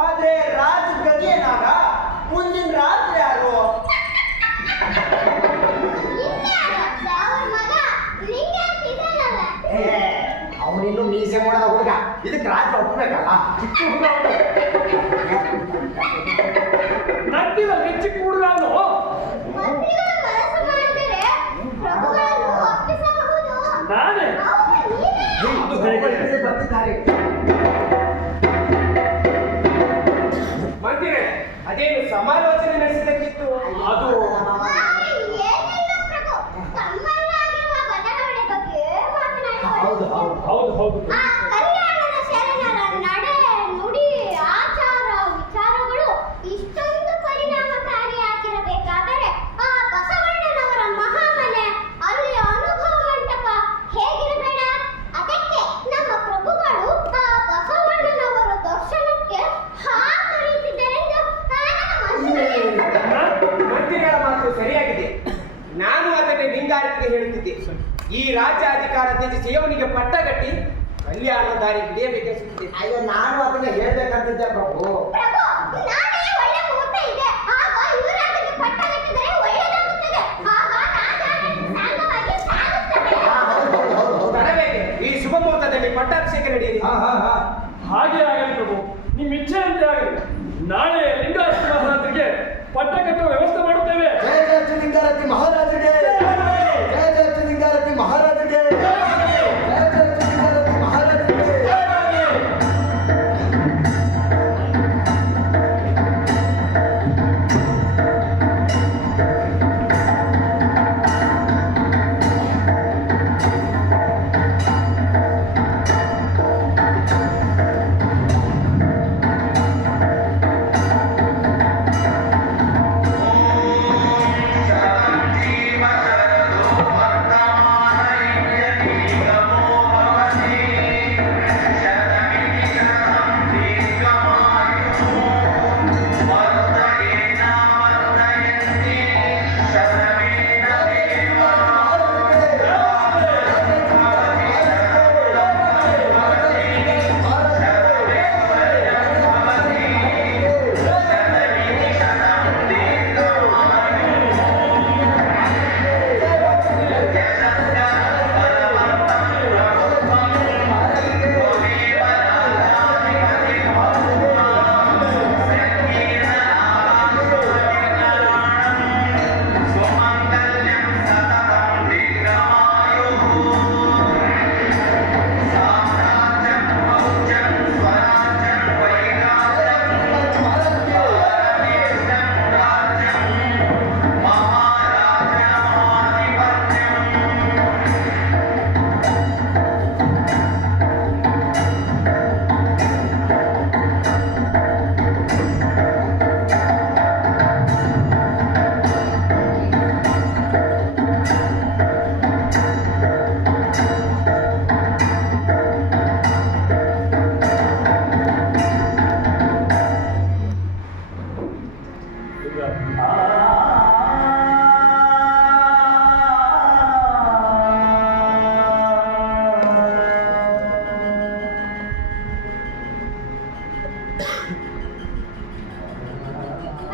ಆದ್ರೆ ರಾಜ ಗದಿಯೇನಾಗ ಮುಂದಿನ ರಾತ್ರಿ ಯಾರು? ಅವನಿನ್ನು ಮೀಸೆ ಮಾಡದ ಹುಡುಗ, ಇದಕ್ಕೆ ರಾಜ್ಯ ಒಪ್ಪಬೇಕಲ್ಲ. ನಟ್ಟಿನಲ್ಲಿ ಚಿಕ್ಕ ಹುಡುಗ ಅವನು. ನಾನೇ ಬರ್ತಿದ್ದಾರೆ. ಮಂತ್ರಿಗಳೇ, ಅದೇನು ಸಮಾಲೋಚನೆ ನಡೆಸಿದಕ್ಕಿತ್ತು? ಅದು ಹೌದು ಹೌದು ಹೌದು ಹೌದು ಆ ಕಲ್ಯಾಣದ ಶರಣರ ನಡೆ ನುಡಿ ಆಚಾರ ವಿಚಾರಗಳು ಇಷ್ಟೊಂದು ಪರಿಣಾಮಕಾರಿಯಾಗಿರಬೇಕಾದರೆ ಆ ಬಸವಣ್ಣನವರ ಮಹಾಮನೆ ಅಲ್ಲಿಯ ಅನುಭವ ಮಂಟಪ ಹೇಗಿರಬೇಡ. ಅದಕ್ಕೆ ನಮ್ಮ ಪ್ರಭುಗಳು ಆ ಬಸವಣ್ಣನವರ ದರ್ಶನಕ್ಕೆ ಹಾತೊರೆಯುತ್ತಿದ್ದರೆಂದು ಮಂತ್ರಿಗಳ ಮಾತು ಸರಿಯಾಗಿದೆ. ನಾನು ಅದನ್ನೇ ಲಿಂಗಾಯತಿಗೆ ಹೇಳುತ್ತಿದ್ದೆ. ಈ ರಾಜ್ಯ ಅಧಿಕಾರ ತ್ಯಜಿಸಿ ಅವನಿಗೆ ಪಟ್ಟಗಟ್ಟಿ ಕಲ್ಯಾಣ ದಾರಿ ಹಿಡಿಯಬೇಕೆನಿಸುತ್ತಿದೆ. ಅಯ್ಯೋ ನಾನು ಅದನ್ನ ಹೇಳ್ಬೇಕಂತಿದ್ದೆ ಪ್ರಭು. ಪ್ರಭು, ನಾಳೆ ಒಳ್ಳೆ ಮುಹೂರ್ತ ಇದೆ. ಆಗ ಯುವರಾಜನಿಗೆ ಪಟ್ಟಗಟ್ಟಿದರೆ ಒಳ್ಳೆಯದಾಗುತ್ತದೆ. ಆಗ ರಾಜಾಡಳಿತ ಸಾಂಗವಾಗಿ ಸಾಗುತ್ತದೆ. ತಡಬೇಕೆ ಈ ಶುಭ ಮುಹೂರ್ತದಲ್ಲಿ ಪಟ್ಟಾಭಿಷೇಕ ನಡೆಯಲಿ. ಹಾಗೆ ಆಗಲಿ ಪ್ರಭು, ನಿಮ್ಮ ಇಚ್ಛೆಯಂತೆ ಆಗಲಿ. ನಾಳೆ ಲಿಂಗಾಯತ ಮಹಾರಾಜರಿಗೆ ಪಟ್ಟ ಕಟ್ಟುವ ವ್ಯವಸ್ಥೆ ಮಾಡುತ್ತೇವೆ. ಜಯ ಜಯ ಲಿಂಗಾರತಿ ಮಹಾರಾಜರಿಗೆ, ಜಯ ಜಯ ಲಿಂಗಾರತಿ ಮಹಾರಾಜರಿಗೆ, ಜಯ ಜಯ ಲಿಂಗಾರತಿ ಮಹಾರಾಜರಿಗೆ.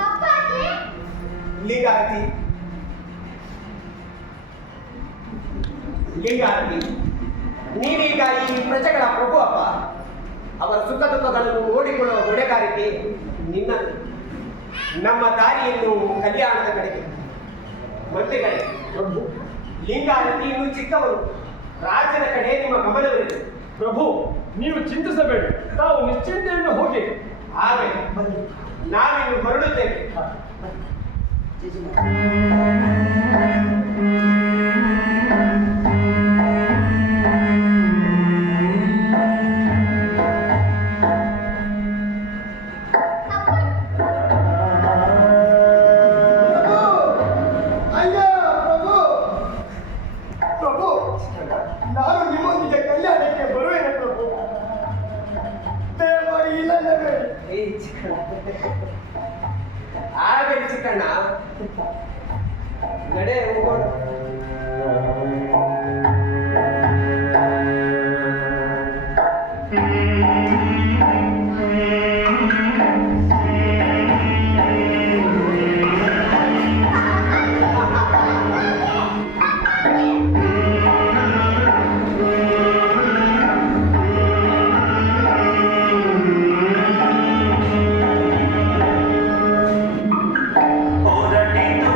ಅಪ್ಪಾಜಿ, ಲಿಂಗಾರತಿ ಲಿಂಗಾರತಿ ನೀನೀಗ ಈ ಪ್ರಜೆಗಳ ಪ್ರಭು ಅಪ್ಪ. ಅವರ ಸುಖ ದುಃಖಗಳನ್ನು ನೋಡಿಕೊಳ್ಳುವ ಹೊಣೆಗಾರಿಕೆ ನಿನ್ನ. ನಮ್ಮ ದಾರಿಯನ್ನು ಕಲ್ಯಾಣದ ಕಡೆಗೆ. ಮಂತ್ರಿಗಳೇ, ಪ್ರಭು ಲಿಂಗಾರತಿ ಇನ್ನು ಚಿಕ್ಕವರು. ರಾಜನ ಕಡೆ ನಿಮ್ಮ ಗಮನವಿರಲಿ. ಪ್ರಭು, ನೀವು ಚಿಂತಿಸಬೇಡಿ, ತಾವು ನಿಶ್ಚಿಂತೆಯಿಂದ ಹೋಗಿ. ಆಮೇಲೆ ನಾವಿನ್ನು ಹೊರಡುತ್ತೇವೆ. ಅಯ್ಯ ಪ್ರಭು, ಪ್ರಭು ನಾನು ನಿಮ್ಮೊಂದಿಗೆ ಕಲ್ಯಾಣಕ್ಕೆ ಬರುವೇನೆ ಪ್ರಭು. ದಯಮಾಡಿ ಇಲ್ಲೇ ಬೇಡಿ. ಏ ಚಿಕ್ಕಣ್ಣ, ಆಗಲಿ ಚಿಕ್ಕಣ್ಣ, ನಡೆ ಹೋಗೋಣ. ಹೊರಟಿತು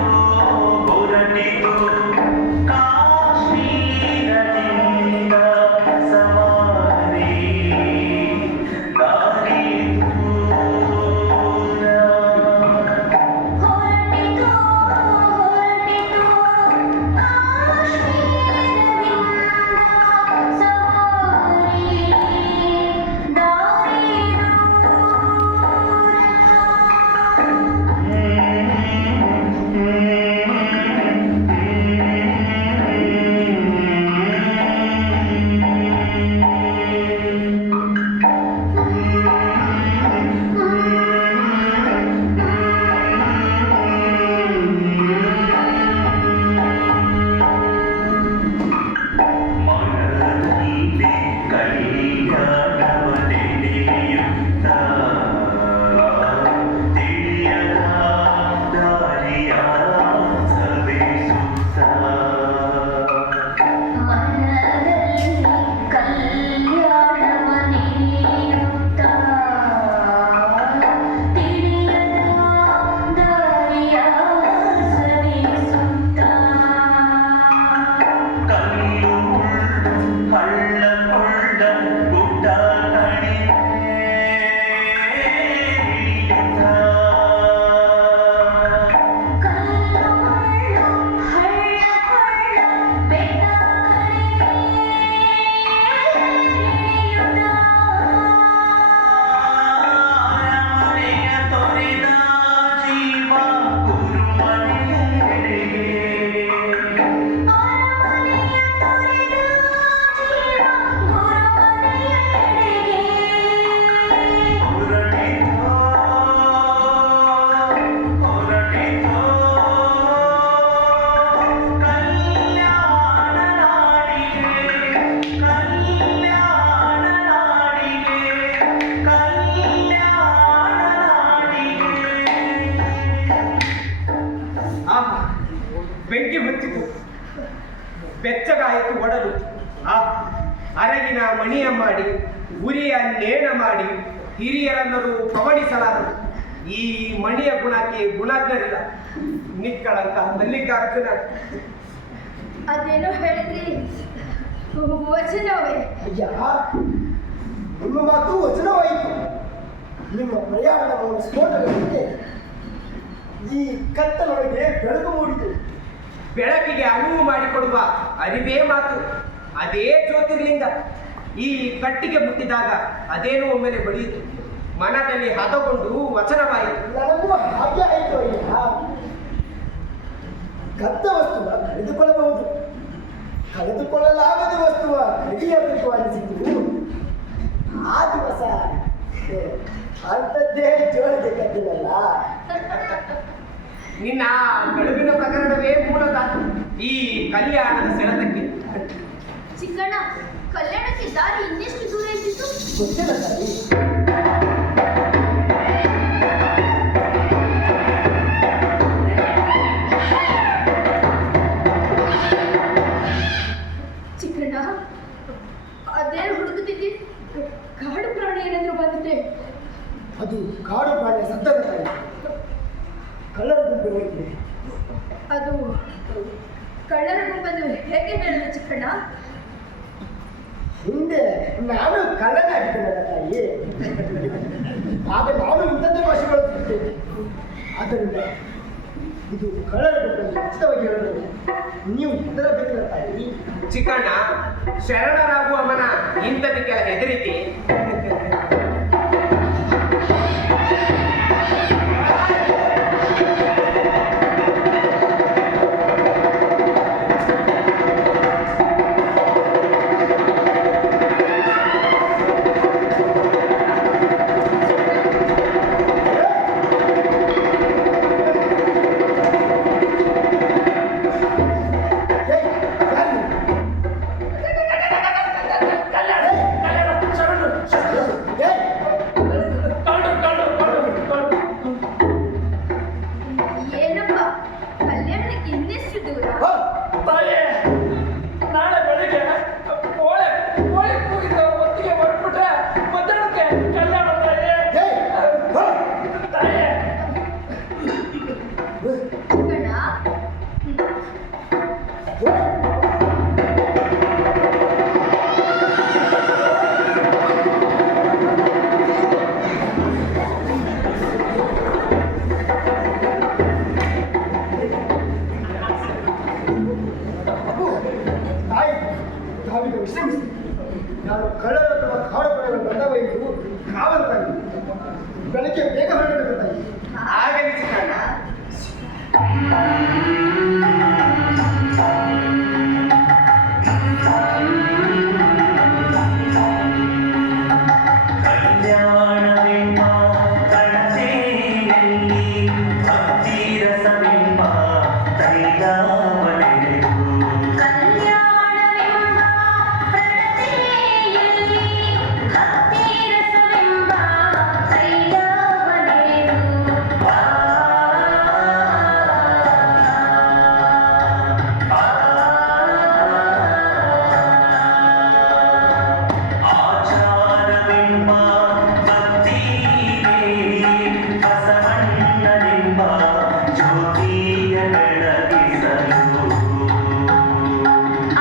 ಕಲ್ಲಿನ ಮಣಿಯ ಮಾಡಿ ಉರಿಯ ನೇಣ ಮಾಡಿ ಹಿರಿಯರನ್ನರು ಪವಡಿಸಲಾರರು. ಈ ಮಣಿಯ ಗುಣಕ್ಕೆ ಗುಣಜ್ಞರಿಲ್ಲ. ನಿಕ್ಕಳಂಕ ಮಲ್ಲಿಕಾರ್ಜುನ. ಅದೇನೋ ಹೇಳಿದ್ರಿ, ವಚನವೇ? ಅಯ್ಯ, ನಿಮ್ಮ ಮಾತು ವಚನವಾಯಿತು. ನಿಮ್ಮ ಪ್ರಯಾಣದ ಮೂಲ ಸ್ಫೋಟಗಳಿಗೆ ಈ ಕತ್ತಲೊಳಗೆ ಬೆಳಕು ಮೂಡಿತು. ಬೆಳಕಿಗೆ ಅನುವು ಮಾಡಿಕೊಡುವ ಅರಿವೇ ಮಾತು. ಅದೇ ಜ್ಯೋತಿರ್ಲಿಂಗ. ಈ ಕಟ್ಟಿಗೆ ಮುಟ್ಟಿದಾಗ ಅದೇನೋ ಒಮ್ಮೆಲೆ ಬಳಿಯಿತು. ಮನದಲ್ಲಿ ಹದಗೊಂಡು ವಚನವಾಯಿತು. ನನಗೂ ಹಾಗೆ ಆಯಿತು. ಅಯ್ಯ, ಕದ್ದ ವಸ್ತುವ ಕಳೆದುಕೊಳ್ಳಬಹುದು, ಕಳೆದುಕೊಳ್ಳಲಾಗದ ವಸ್ತುವ ಕಡಿಯಬೇಕು ಅನಿಸಿತು. ಆ ದಿವಸ ಅಂಥದ್ದೇ ಜೋಳದ ಕದ್ದಿನಲ್ಲ. ನಿನ್ನ ಕಳುವಿನ ಪ್ರಕರಣವೇ ಮೂಲದ ಈ ಕಲ್ಯಾಣದ ಸೆಳೆತಕ್ಕೆ. ಚಿಕ್ಕಣ್ಣ, ಕಲ್ಯಾಣಕ್ಕೆ ದಾರಿ ಇನ್ನೆಷ್ಟು ದೂರ ಇದ್ದಿತ್ತು? ಗೊತ್ತಿಲ್ಲ ತಾಯಿ. ಚಿಕ್ಕಣ್ಣ, ಅದೇನು ಹುಡುಕುತ್ತಿದ್ದಿ? ಕಾಡು ಪ್ರಾಣಿ ಏನಾದರೂ ಬಂದಿದೆ? ಅದು ಕಾಡು ಪ್ರಾಣಿಯ ಸತ್ತದ ತಾಯಿ. ಕಳ್ಳರ ಗುಂಪು ಹೋಗಿದೆ. ಅದು ಕಳ್ಳರ ಗುಂಪನ್ನು ಹೇಗೆ ಹೇಳಿದೆ ಚಿಕ್ಕಣ್ಣ? ಹಿಂದೆ ನಾನು ಕಳ್ಳನಾಗಿದ್ದೇನಲ್ಲ ತಾಯಿ. ಆಗ ನಾನು ಇಂಥದ್ದೇ ಭಾಷೆ ಬಳಸುತ್ತಿದ್ದೇನೆ. ಆದ್ದರಿಂದ ಇದು ಕಳ್ಳರ ಗುಂಪನ್ನು ಖಚಿತವಾಗಿ ಹೇಳೋದು ನೀವು ಹೆದರಬೇಕಿಲ್ಲ ತಾಯಿ. ಚಿಕ್ಕಣ್ಣ, ಶರಣರಾಗುವವನ ಇಂಥದಕ್ಕೆಲ್ಲ ಹೆದರಿಕೆ. ಏನಪ್ಪ, ಕಲ್ಯಾಣಕ್ಕೆ ಇನ್ನೆಷ್ಟು ದೂರ? ತಾಯಿ, ನಾಳೆ ಬೆಳಿಗ್ಗೆ ಕೋಳಿ ಕೂಗಿದ ಹೊತ್ತಿಗೆ ಹೊರಟ್ಬಿಟ್ರೆ ಮಧ್ಯಾಹ್ನಕ್ಕೆ ಕಲ್ಯಾಣ ತಾಯಿ. ತಾಯಿ, ಚಿಕ್ಕಣ್ಣ, ತಾಯಿ, ನಾವೀಗ ವಿಶ್ರಮಿಸಿ. ನಾನು ಕಳ್ಳರ ಅಥವಾ ಕಾಡು ಪ್ರಾಣಿಗಳ ಬಂಧವೈದು ಕಾವಲು ತಾಯಿ. ಬೆಳಗ್ಗೆ ಬೇಗ ಹೊರಡಬೇಕು ತಾಯಿ. ಆಗಲಿ ಚಿಕ್ಕಣ್ಣ. ಕಲ್ಯಾಣವೆಂಬ ಕಣತೆಯಲ್ಲಿ ಭಕ್ತಿರಸವೆಂಬ ತೈಲವನೆರೆದು ಕಲ್ಯಾಣವೆಂಬ ಪ್ರಣತೆಯಲ್ಲಿ ಭಕ್ತಿರಸವೆಂಬ ತೈಲವನೆರೆದು ಆಚಾರವೆಂಬ ಭಕ್ತಿಗೆ ಬಸವಣ್ಣನೆಂಬ ಜ್ಯೋತಿಯ ಬೆಳಗಿಸಲು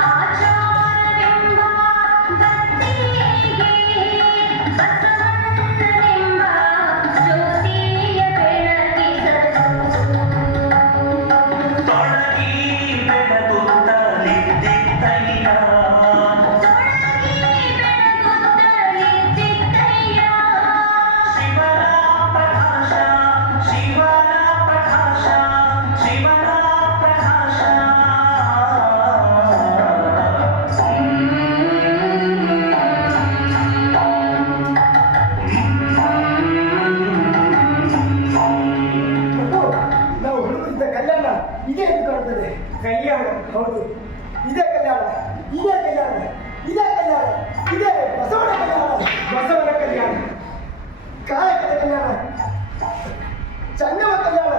ಆಚಾರವೆಂಬ ಭಕ್ತಿಗೆ ಬಸವಣ್ಣನೆಂಬ ಜ್ಯೋತಿಯ ಬೆಳಗಿಸಲು ತೊಡಗಿ ಬೆಳಗುತ್ತಲಿದ್ದಿತ್ತಯ್ಯ ತೊಡಗಿ ಬೆಳಗುತ್ತಲಿದ್ದಿತ್ತಯ್ಯ ಶಿವನ ಪ್ರಕಾಶ ಶಿವನ ಪ್ರಕಾಶ ಶಿವನ ಪ್ರಕಾಶ ಅಪ್ಪು, ನಾವು ಹುಡುಕಿದ್ದ ಕಲ್ಯಾಣ ಇದೇ ಎಂದು ಕಾಣುತ್ತದೆ. ಕಲ್ಯಾಣ. ಹೌದು, ಇದೇ ಕಲ್ಯಾಣ, ಇದೇ ಕಲ್ಯಾಣ, ಇದೇ ಕಲ್ಯಾಣ, ಇದೇ ಬಸವನ ಕಲ್ಯಾಣ, ಬಸವನ ಕಲ್ಯಾಣ. ಕಾಯಕದ ಕಲ್ಯಾಣ, ಚಂಗಮ ಕಲ್ಯಾಣ,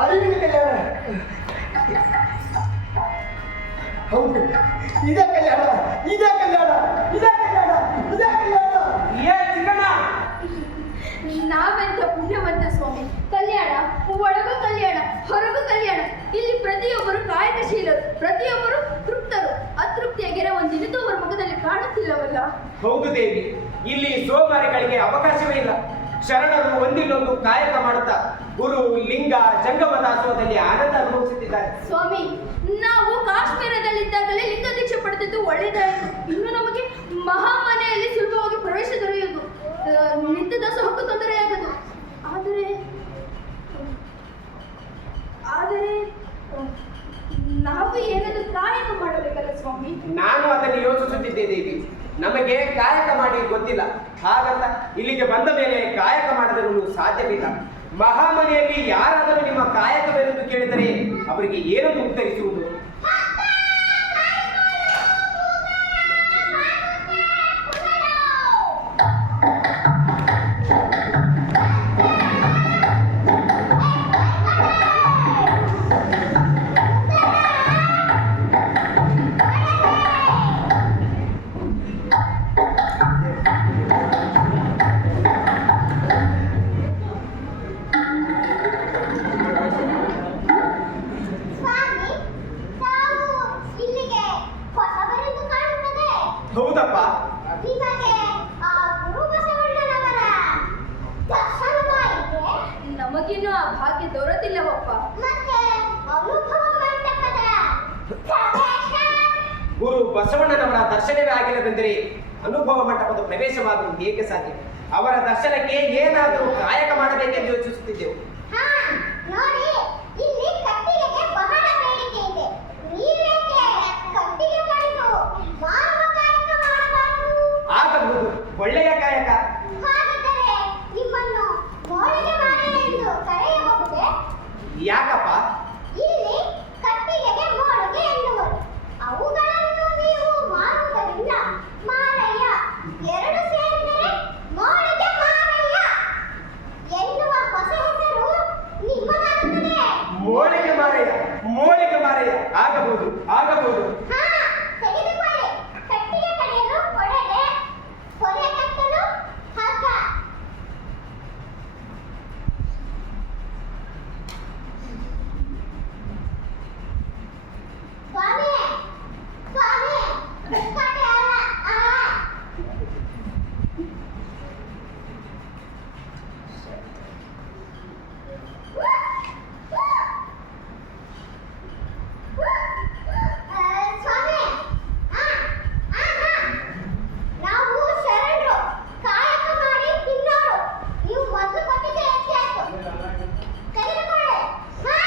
ಅರಿವಿನ ಕಲ್ಯಾಣ. ಹೌದು, ಇದೇ ಕಲ್ಯಾಣ. ಇದೇ ಕಲ್ಯಾಣ, ಇದೇ ಕಲ್ಯಾಣ, ಇದೇ ಕಲ್ಯಾಣ. ಏ ಚಿಕ್ಕಣ್ಣ, ನಾವೆಂತ ಪುಣ್ಯವಂತ ಸ್ವಾಮಿ. ಕಲ್ಯಾಣ, ಒಳಗೂ ಕಲ್ಯಾಣ, ಹೊರಗೂ ಕಲ್ಯಾಣ. ಇಲ್ಲಿ ಪ್ರತಿಯೊಬ್ಬರು ಕಾಯಕಶೀಲರು, ಪ್ರತಿಯೊಬ್ಬರು ತೃಪ್ತರು. ಅತೃಪ್ತಿಯ ಗೆರೆ ಒಂದಿನಿತೂ ಅವರ ಮುಖದಲ್ಲಿ ಕಾಣುತ್ತಿಲ್ಲವಲ್ಲ. ಹೌದು ದೇವಿ, ಇಲ್ಲಿ ಸೋಮಾರಿಗಳಿಗೆ ಅವಕಾಶವೇ ಇಲ್ಲ. ಶರಣರು ಒಂದಿಲ್ಲೊಂದು ಕಾಯಕ ಮಾಡುತ್ತಾ ಗುರು ಲಿಂಗ ಜಂಗಮ ದಾಸೋಹದಲ್ಲಿ ಆನಂದ ಅನುಭವಿಸುತ್ತಿದ್ದಾರೆ. ಸ್ವಾಮಿ, ನಾವು ಕಾಶ್ಮೀರದಲ್ಲಿದ್ದಾಗಲೇ ಲಿಂಗ ದೀಕ್ಷೆ ಪಡೆದಿದ್ದು ಒಳ್ಳೆಯದಾಯಿತು. ಇನ್ನು ನಮಗೆ ಮಹಾಮನೆಯಲ್ಲಿ ಸುಲಭವಾಗಿ ಪ್ರವೇಶ ದೊರೆಯುವುದು, ನಿತ್ಯ ದಾಸೋಹಕ್ಕೂ ತೊಂದರೆಯಾಗದು. ಆದರೆ ಆದರೆ ನಾವು ಏನಾದರೂ ಕಾಯಕ ಮಾಡಬೇಕಲ್ಲ ಸ್ವಾಮಿ. ನಾನು ಅದನ್ನು ಯೋಚಿಸುತ್ತಿದ್ದೆ ದೇವಿ. ನಮಗೆ ಕಾಯಕ ಮಾಡಿ ಗೊತ್ತಿಲ್ಲ, ಹಾಗಂತ ಇಲ್ಲಿಗೆ ಬಂದ ಮೇಲೆ ಕಾಯಕ ಮಾಡದಿರಲು ಸಾಧ್ಯವಿಲ್ಲ. ಮಹಾಮನೆಯಲ್ಲಿ ಯಾರಾದರೂ ನಿಮ್ಮ ಕಾಯಕವೆಂದು ಕೇಳಿದರೆ ಅವರಿಗೆ ಏನನ್ನು ಉತ್ತರಿಸುವುದು? ಹೌದಪ್ಪ, ನಮಗಿನ್ನೂ ಆ ಭಾಗ್ಯ ದೊರೆತಿಲ್ಲವಪ್ಪ. ಗುರು ಬಸವಣ್ಣನವರ ದರ್ಶನವೇ ಆಗಿಲ್ಲವೆಂದರೆ ಅನುಭವ ಮಂಟಪದ ಪ್ರವೇಶವಾಗುವುದು ಹೇಗೆ ಸಾಧ್ಯ? ಅವರ ದರ್ಶನಕ್ಕೆ ಏನಾದರೂ ಕಾಯಕ ಮಾಡಬೇಕೆಂದು ಯೋಚಿಸುತ್ತಿದ್ದೆವು. ನೋಡಿ, ಇಲ್ಲಿ ಕಟ್ಟಿಗೆಗೆ ಬಹಳ ಬೇಡಿಕೆ ಇದೆ. ನೀವೇಕೆ ಕಟ್ಟಿಗೆ ಕಡಿದು ಮಾನವ ಕಾಯಕ ಮಾಡಬಾರದು? ಆಗಬಹುದು, ಒಳ್ಳೆಯ ಕಾಯಕ. ಹಾಗಿದ್ದರೆ ನಿಮ್ಮನ್ನು ಮೋಳಿಗೆ ಮಾರೆ ಎಂದು ಕರೆಯಬಹುದೇ? ಯಾಕಪ್ಪ? ಇಲ್ಲಿ ಕಟ್ಟಿಗೆಗೆ ಮೋಳಿಗೆ ಎನ್ನುವರು. ಅವುಗಳನ್ನು ನೀವು ಮಾರುವುದರಿಂದ ಮಾರಯ್ಯ ಎರಡು ಸೇರಿದರೆ ಮೋಳಿಗೆ ಮಾರಯ್ಯ ಎನ್ನುವ ಹೊಸ ಹೆಸರು ನಿಮ್ಮದಾಗುತ್ತದೆ. ಮೋಳಿಗೆ ಮಾರೆಯ, ಮೋಳಿಗೆ ಮಾರೆಯ. ಆಗಬಹುದು, ಆಗಬಹುದು. ಹಾ, ತೆಗೆದುಕೊಳ್ಳಿ. ಕಟ್ಟಿಗೆ ಕಡೆಯಲು ಕೊಡಲೆ, ಹೊರೆ ಕಟ್ಟಲು ಹಗ್ಗ. ಸ್ವಾಮಿ, ಸ್ವಾಮಿ, ಕಟ್ಟೆ ಅಲ್ಲ, ಸ್ವಾಮಿ, ನಾವು ಶರಣರು, ಕಾಯಕ ಮಾಡಿ ತಿನ್ನೋರು. ನೀವು ಮೊದಲು ಕೊಟ್ಟಿದ್ದೆ ಹೆಚ್ಚೆ ಆಯ್ತು. ತೆಗೆದುಕೊಳ್ಳಿ. ಹಾ,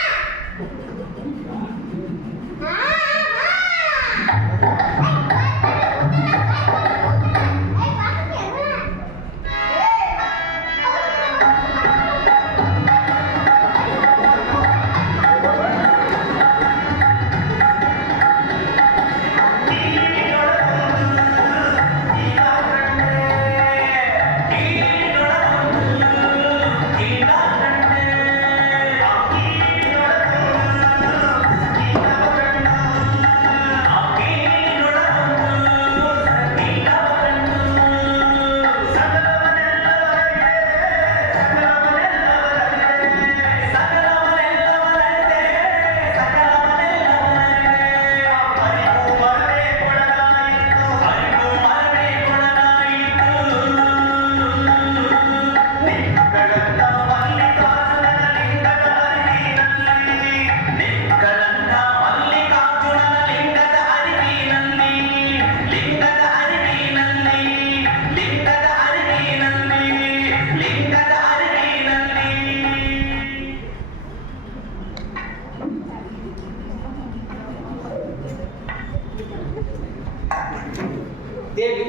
ದೇವಿ,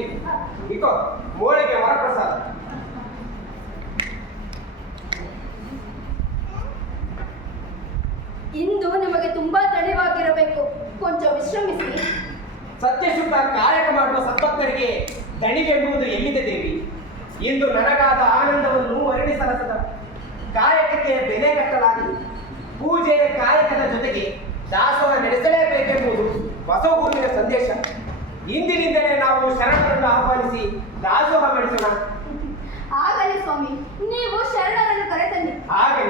ಇಕೋ ಮೋಳಿಗೆ ವರಪ್ರಸಾದ. ಇಂದು ನಿಮಗೆ ತುಂಬಾ ತಡವಾಗಿರಬೇಕು, ಕೊಂಚ ವಿಶ್ರಮಿಸಿ. ಸತ್ಯಶುದ್ಧ ಕಾಯಕ ಮಾಡುವ ಸದ್ಭಕ್ತರಿಗೆ ದಣಿವೆಂಬುದು ಎಲ್ಲಿದೆ ದೇವಿ? ಇಂದು ನನಗಾದ ಆನಂದವನ್ನು ವರ್ಣಿಸಲಸದ. ಕಾಯಕಕ್ಕೆ ಬೆಲೆ ಕಟ್ಟಲಾಗಿದೆ. ಪೂಜೆ ಕಾಯಕದ ಜೊತೆಗೆ ದಾಸೋಹ ನಡೆಸಲೇಬೇಕೆಂಬುದು ಬಸವ ಗುರುವಿನ ಸಂದೇಶ. ಇಂದಿನಿಂದಲೇ ನಾವು ಶರಣರನ್ನು ಆಹ್ವಾನಿಸಿ ದಾಸೋಹ ಮಾಡಿಸೋಣ. ಆಗಲಿ ಸ್ವಾಮಿ, ನೀವು ಶರಣರನ್ನು ಕರೆತನ್ನಿ. ಆಗಲಿ.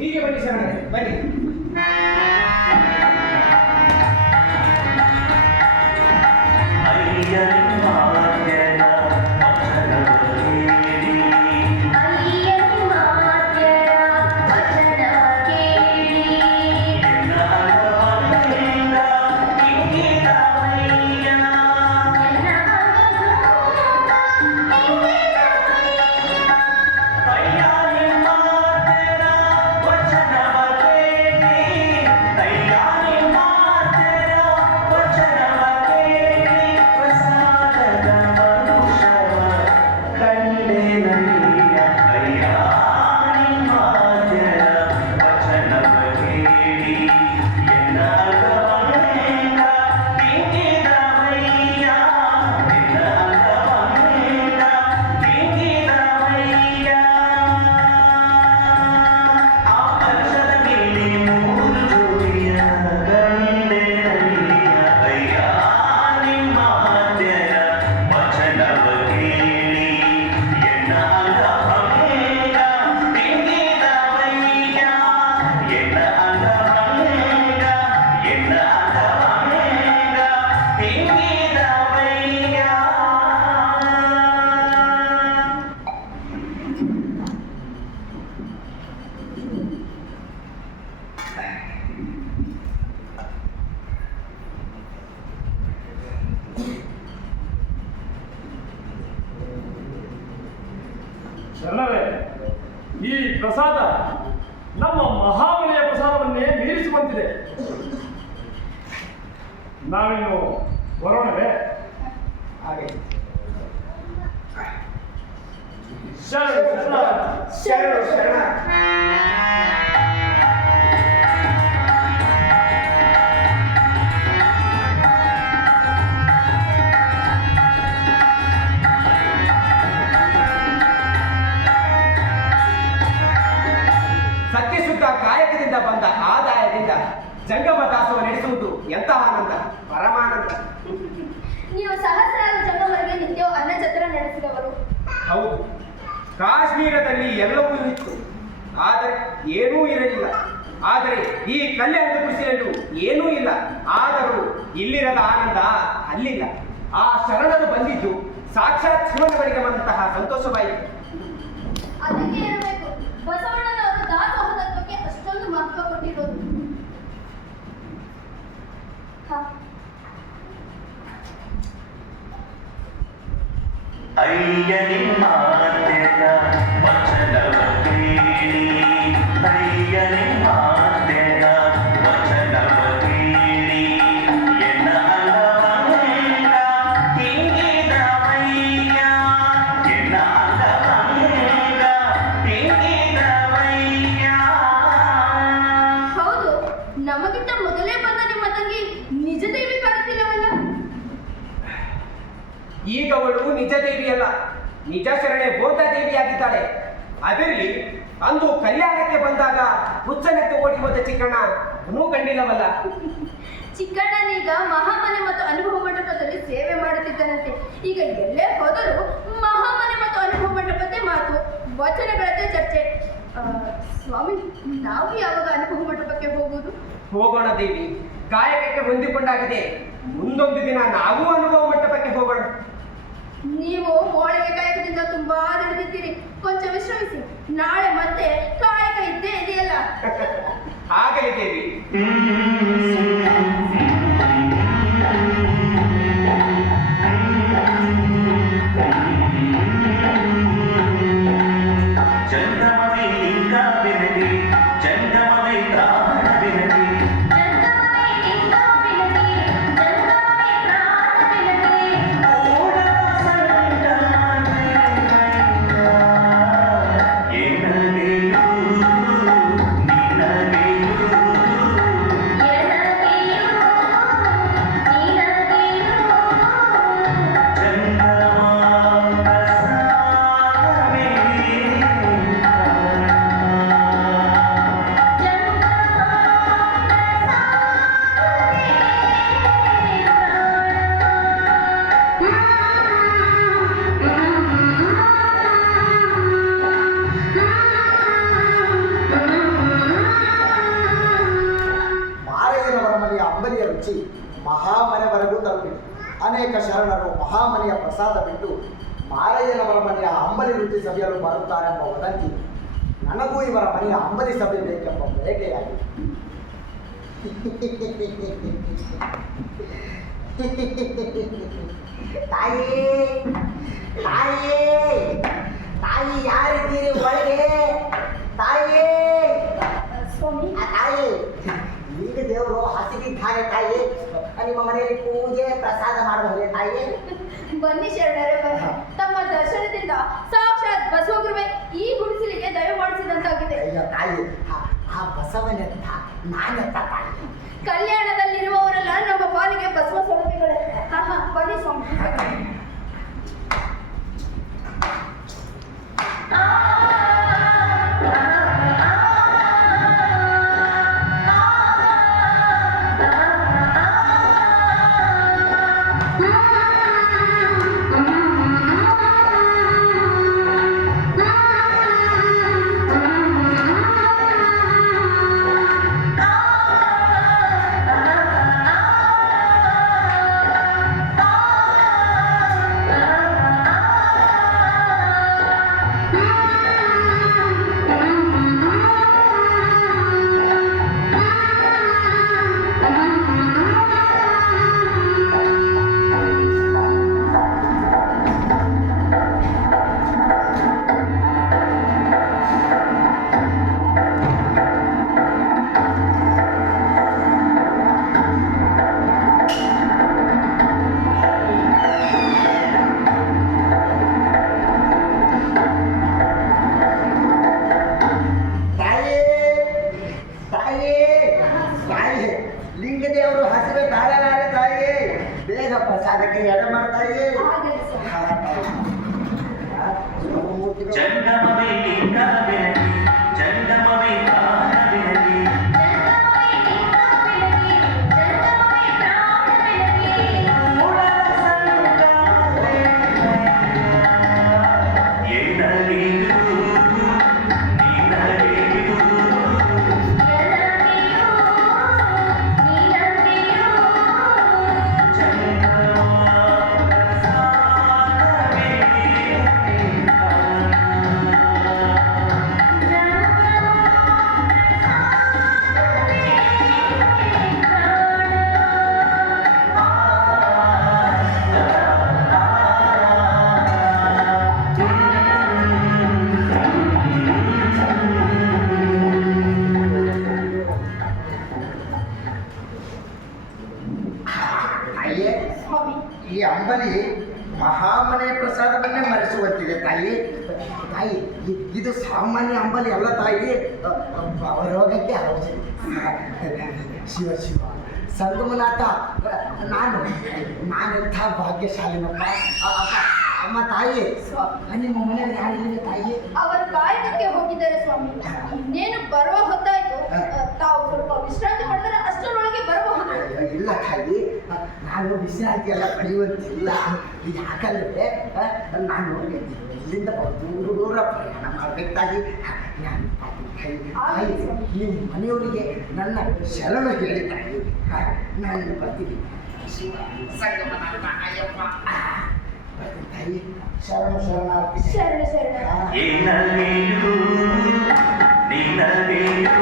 ಹೀಗೆ ಬನ್ನಿ ಶರಣರೇ, ಬನ್ನಿ. ಶರಣರೇ, ಈ ಪ್ರಸಾದ ನಮ್ಮ ಮಹಾಬಲಿಯ ಪ್ರಸಾದವನ್ನೇ ಮೀರಿಸುವಂತಿದೆ. ನಾವಿನ್ನು ಬರೋಣವೇ? ಹಾಗೆ ಶರಣ ಶರಣ ಶರಣ. ಸತ್ಯಶುದ್ಧ ಕಾಯಕದಿಂದ ಬಂದ ಆದಾಯದಿಂದ ಜಂಗಮ ದಾಸೋಹ ನಡೆಸುವುದು ಎಂತಹ ಆನಂದ, ಪರಮಾನಂದ. ನೀವು ಸಹಸ್ರಾರು ಜಂಗಮರಿಗೆ ನಿತ್ಯವೂ ಅನ್ನಛತ್ರ ನಡೆಸಿದವರು. ಹೌದು, ಕಾಶ್ಮೀರದಲ್ಲಿ ಎಲ್ಲವೂ ಇತ್ತು, ಆದರೆ ಏನೂ ಇರಲಿಲ್ಲ. ಆದರೆ ಈ ಕಲ್ಯಾಣ ಕೃಷಿಯಲ್ಲೂ ಏನೂ ಇಲ್ಲ. ಆದರೂ ಇಲ್ಲಿರದ ಆನಂದ ಅಲ್ಲಿಲ್ಲ. ಆ ಶರಣರು ಬಂದಿದ್ದು ಸಾಕ್ಷಾತ್ ಶಿವನವರಿಗೆ ಬಂದಂತಹ ಸಂತೋಷವಾಯಿತು. ಅದಕ್ಕೆ ಇರಬೇಕು ಬಸವಣ್ಣನವರು ದಾಸೋಹ ತತ್ವಕ್ಕೆ ಅಷ್ಟೊಂದು ಮಹತ್ವ ಕೊಟ್ಟಿರೋದು. ಅಯ್ಯ ನಿಮ್ಮ ತೆರ ವಚನವ ಕೇಳಿ, ಅಯ್ಯ ನಿಮ್ಮ ತೆರ ವಚನವ ಕೇಳಿ, ಎನ್ನ ಅಂಗವಂಗ ತಿಂಗಿದವಯ್ಯ, ಎನ್ನ ಅಂಗವಂಗ ತಿಂಗಿದವಯ್ಯ. ಹೌದು, ನಮಗಿಂತ ಮೊದಲೇ ಬಂದ ನಿಮ್ಮ ತಂಗಿ ನಿಜ ದೇವಿ ಕಾಣುತ್ತಿಲ್ಲವಲ್ಲ? ಈಗ ಅವಳು ನಿಜ ದೇವಿಯಲ್ಲ, ನಿಜ ಶರಣೆ ಬೋಧ ದೇವಿಯಾಗಿದ್ದಾಳೆ. ಅದರಲ್ಲಿ ಅಂದು ಕಲ್ಯಾಣಕ್ಕೆ ಬಂದಾಗ ಹುಚ್ಚನೆತ್ತು ಓಡಿ ಹೋದ ಚಿಕ್ಕಣ್ಣ ಇನ್ನೂ ಕಂಡಿಲ್ಲವಲ್ಲ. ಚಿಕ್ಕಣ್ಣನೀಗ ಮಹಾಮನೆ ಮತ್ತು ಅನುಭವ ಮಂಟಪದಲ್ಲಿ ಸೇವೆ ಮಾಡುತ್ತಿದ್ದನಂತೆ. ಈಗ ಎಲ್ಲೇ ಹೋದರೂ ಮಹಾಮನೆ ಮತ್ತು ಅನುಭವ ಮಂಟಪದ್ದೇ ಮಾತು, ವಚನಗಳದ್ದೇ ಚರ್ಚೆ. ಸ್ವಾಮಿ, ನಾವು ಯಾವಾಗ ಅನುಭವ ಮಂಟಪಕ್ಕೆ ಹೋಗುವುದು? ಹೋಗೋಣ ದೇವಿ, ಕಾಯಕಕ್ಕೆ ಹೊಂದಿಕೊಂಡಾಗಿದೆ. ಮುಂದೊಂದು ದಿನ ನಾವು ಅನುಭವ ಮಂಟಪಕ್ಕೆ ಹೋಗೋಣ. ನೀವು ಮೋಳಿಗೆ ಕಾಯಕದಿಂದ ತುಂಬಾ ನಡೆದಿದ್ದೀರಿ, ಕೊಂಚ ವಿಶ್ರಮಿಸಿ. ನಾಳೆ ಮತ್ತೆ ಕಾಯಕ ಇದ್ದೇ ಇದೆಯಲ್ಲ. ಆಗಲಿ ದೇವಿ. ಜಂಗಮವೇ ಲಿಂಗ ಬೆನದಿ, ಜಂಗಮವೇ ಪ್ರಾಣ ಬೆನದಿ, ಅನೇಕ ಶರಣರು ಮಹಾಮನೆಯ ಪ್ರಸಾದ ಬಿಟ್ಟು ಮಾರಯ್ಯನವರ ಮನೆಯ ಅಂಬಲಿ ರುಚಿ ಸವಿಯಲು ಬರುತ್ತಾರೆಂಬ ವದಂತಿ ನನಗೂ ಇವರ ಮನೆಯ ಅಂಬಲಿ ಸಭೆ ಬೇಕೆಂಬ ಬಯಕೆಯಾಗಿದೆ. ತಾಯಿ ತಾಯಿ ತಾಯಿ ಯಾರಿದ್ದೀರಿ ಒಳಗೆ? ತಾಯಿ ಸ್ವಾಮಿ, ತಾಯಿ ಈಗ ದೇವರು ಹಸಿದಿದ್ದಾರೆ ತಾಯಿ. ನಿಮ್ಮ ಮನೆಯಲ್ಲಿ ಪೂಜೆ ಪ್ರಸಾದ ಮಾಡಬಹುದೇ ತಾಯಿ? ಬನ್ನಿ ಶರಣರೇ ಬನ್ನಿ. ತಮ್ಮ ದರ್ಶನದಿಂದ ಸಾಕ್ಷಾತ್ ಬಸವಗುರುವೆ ಈ ಗುಡಿಸಲಿಗೆ ದಯ ಮಾಡಿಸಿದಂತಾಗಿದೆ. ಅಯ್ಯೋ ತಾಯಿ, ಆ ಬಸವನೆತ್ತ ನಾನೆತ್ತ ತಾಯಿ? ಕಲ್ಯಾಣದಲ್ಲಿರುವವರೆಲ್ಲ ನಮ್ಮ ಪಾಲಿಗೆ ಬಸವ ಸ್ವರೂಪಿಗಳೇ. ಬನ್ನಿ ಸ್ವಾಮಿ. ಲಿಂಗದೇವರು ಹಸಿವೆ ತಾಳಲಾರೆ ತಾಯಿ, ಬೇಗ ಪ್ರಸಾದಕ್ಕೆ ಎಡೆ ಮಾಡ್ತಾಯಿ. ಜಂಗಮವೇ ಲಿಂಗವೆನಗಿ ಜಂಗಮವೇ ಪ್ರಾಣವೆನಗಿ ಈ ಅಂಬಲಿ ಮಹಾಮನೆ ಪ್ರಸಾದವನ್ನೇ ಮರೆಸುವಂತಿದೆ ತಾಯಿ. ತಾಯಿ, ಇದು ಸಾಮಾನ್ಯ ಅಂಬಲಿ ಅಲ್ಲ ತಾಯಿ, ರೋಗಕ್ಕೆ ಔಷಧಿ. ಶಿವ ಶಿವ ಸಂಗಮನಾಥ, ನಾನೆಂಥ ಭಾಗ್ಯಶಾಲಿನಪ್ಪ. ಅಮ್ಮ ತಾಯಿ, ನಿಮ್ಮ ಮನೆಯಲ್ಲಿ ಯಾರಿದೆ ತಾಯಿ? ಅವರು ಕಾಯಕಕ್ಕೆ ಹೋಗಿದ್ದಾರೆ ಸ್ವಾಮಿ. ಇನ್ನೇನು ಬರುವ ಹೊತ್ತಾಯ್ತು. ತಾವು ಸ್ವಲ್ಪ ವಿಶ್ರಾಂತಿ ಮಾಡಿದರೆ ಅಷ್ಟರೊಳಗೆ ಬರಬಹುದು. ಇಲ್ಲ ತಾಯಿ, ನಾನು ವಿಶ್ರಾಂತಿ ಎಲ್ಲ ಪಡೆಯುವಂತಿಲ್ಲ. ಯಾಕಂದ್ರೆ ನಾನು ಇಲ್ಲಿಂದ ದೂರ ಪ್ರಯಾಣ ಮಾಡಬೇಕು ತಾಯಿ. ನಾನು ತಾಯಿ, ನಿಮ್ಮ ಮನೆಯವರಿಗೆ ನನ್ನ ಶರಣು ಹೇಳಿ ತಾಯಿ. ನಾನು ಬರ್ತೀನಿ. ಸಂಗಮನಾಥ ಅಯ್ಯಪ್ಪ ತಾಯಿ, ಶರಣ ಶರಣಾರ್ಥಿ. ಶರಣ ಶರಣ. ಏನಲ್ಲಿಯೂ ನಿನಗೆಯೂ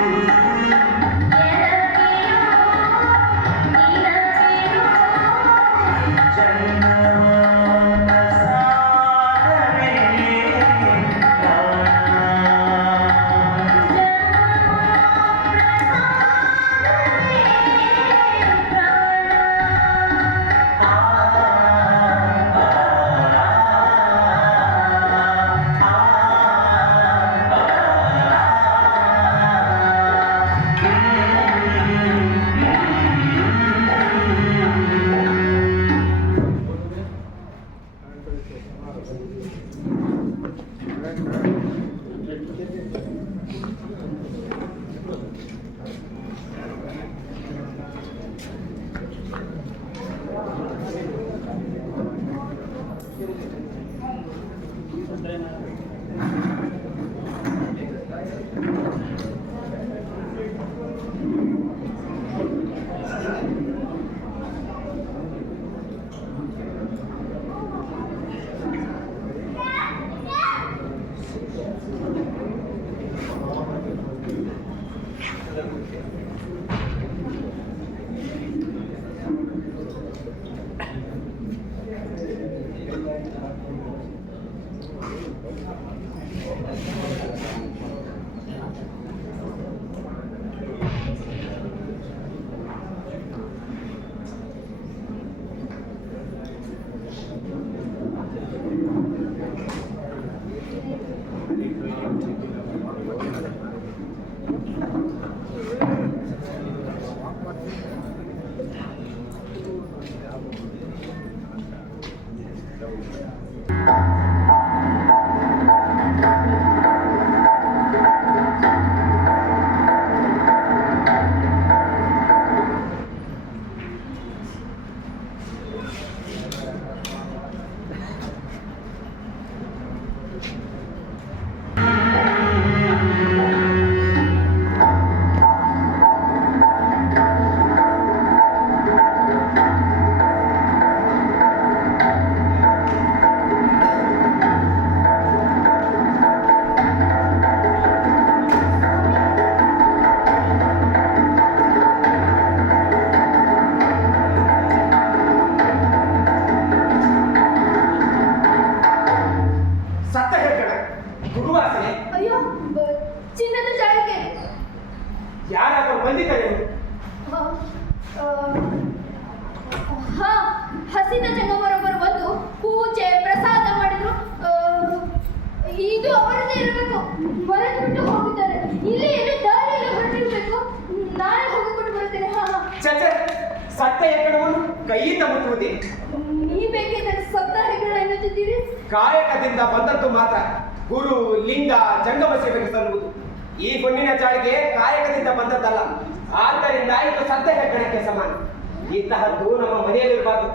ಸತ್ತ ಹೇಳ್ಕಣ ದುರ್ವಾಸನೆ. ಅಯ್ಯೋ ಚಿನ್ನದ ಜಾಳಿಗೆ. ಯಾರಾದರೂ ಬಂದಿದ್ದಾರೆ? ಹಾ, ಹಸಿದ ಜಂಗಮರೊಬ್ಬರು ಬಂದು ಪೂಜೆ ಪ್ರಸಾದ ಮಾಡಿದ್ರು. ಇದು ಅವರದೇ ಇರಬೇಕು. ಮರೆತು ಬಿಟ್ಟು ಹೋಗಿದ್ದಾರೆ. ಇಲ್ಲಿ ಎಲ್ಲಿ ದಾರಿಯಲ್ಲಿ ಹೊರಟಿರ್ಬೇಕು. ನಾನೇ ಹೋಗಿಕೊಂಡು ಬರುತ್ತೇನೆ. ಹಾ ಹಾ. ಚಚೆ, ಸತ್ತ ಹೆಗ್ಗಣವನ್ನು ಕೈಯಿಂದ ಮುಟ್ಟುವುದೇ? ನೀವೇಕೆ ಸತ್ತ ಹೆಗ್ಗಣ ಎನ್ನುತ್ತಿದ್ದೀರಿ? ಕಾಯಕದಿಂದ ಬಂದದ್ದು ಮಾತ್ರ ಗುರು ಲಿಂಗ ಜಂಗಮ ಸೇವೆಗೆ ಸಲ್ಲುವುದು. ಈ ಹೊನ್ನಿನ ಚಾಳಿಗೆ ಕಾಯಕದಿಂದ ಬಂದದ್ದಲ್ಲ. ಆದ್ದರಿಂದ ಇದು ಸತ್ತ ಹೆಗ್ಗಣಕ್ಕೆ ಸಮಾನ. ಇಂತಹದ್ದು ನಮ್ಮ ಮನೆಯಲ್ಲಿರಬಾರದು.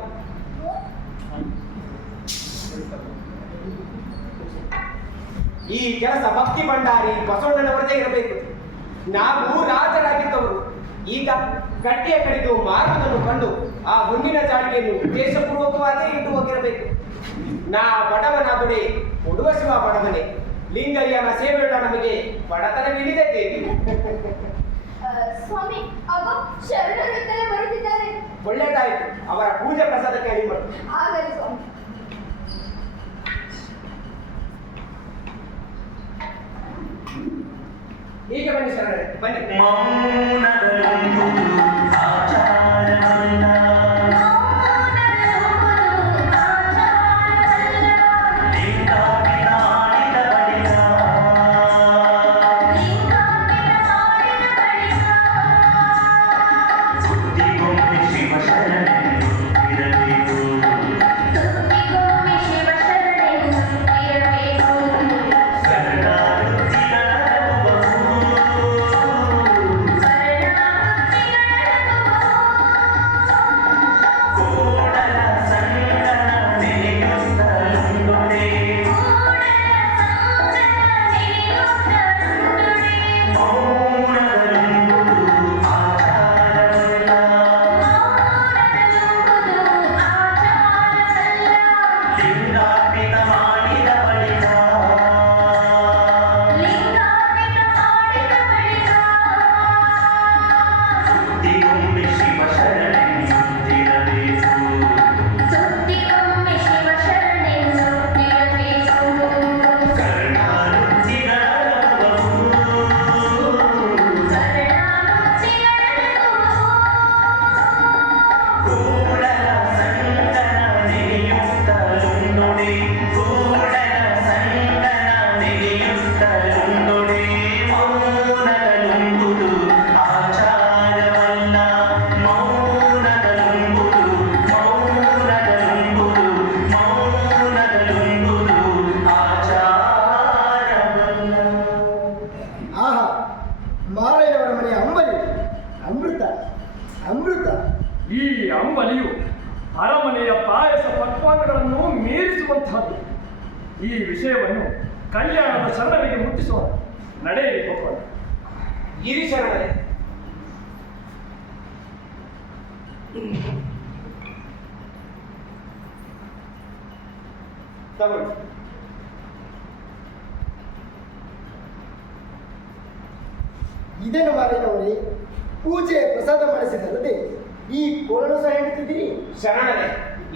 ಈ ಕೆಲಸ ಭಕ್ತಿ ಭಂಡಾರಿ ಬಸವಣ್ಣನವರದೇ ಇರಬೇಕು. ನಾವು ರಾಜರಾಗಿದ್ದವರು ಈಗ ಗಟ್ಟಿಯ ಕಡಿದು ಮಾರುವುದನ್ನು ಕಂಡು ಆ ಹುಣ್ಣಿನ ಚಾಳಿಗೆಯನ್ನು ಉದ್ದೇಶಪೂರ್ವಕವಾಗಿ ಇಟ್ಟು ಹೋಗಿರಬೇಕು. ನಾ ಬಡವನಾದೊಡೆ ಕೊಡುವ ಶಿವ ಬಡವನೇ, ಲಿಂಗಯ್ಯನ ಸೇವೆಯುಳ್ಳ ನಮಗೆ ಬಡತನವಿದೆ ದೇವಿ. ಸ್ವಾಮಿ, ಆಗ ಶರಣರಿದ್ದಲೇ ಬರುತ್ತಿದ್ದಾರೆ. ಒಳ್ಳೆಯದಾಯಿತು. ಅವರ ಪೂಜೆ ಪ್ರಸಾದಕ್ಕೆ ಅಡಿಮಾಡು. ಆಗಲಿ ಸ್ವಾಮಿ. ಹೀಗೆ ಬನ್ನಿ ಶರಣರೇ, ಬನ್ನಿ. ಮೌನದಲ್ಲೊಂದು ಆಚಾರವಲ್ಲ, ಲಿಂಗಾಭಿಮಾನಿದ ಬಳಿಕ ಸುದ್ದಿಗೊಮ್ಮೆ ಶಿವಶರಣೆಂದು ಇರಬೇಕು. ಈ ವಿಷಯವನ್ನು ಕಲ್ಯಾಣದ ಶರಣರಿಗೆ ಮುಟ್ಟಿಸೋಣ. ನಡೆಯಲಿ ಹೋಗೋಣ. ಇರಿ ಶರಣರೇ. ತಗೊಳ್ಳಿ. ಇದೇನು ಮಾರೇನವರೇ, ಪೂಜೆ ಪ್ರಸಾದ ಮಾಡಿಸಿದಲ್ಲದೆ ಈ ಕೋಲನ್ನು ಸಹ ಹೇಳ್ತಿದ್ದೀರಿ? ಶರಣರೇ,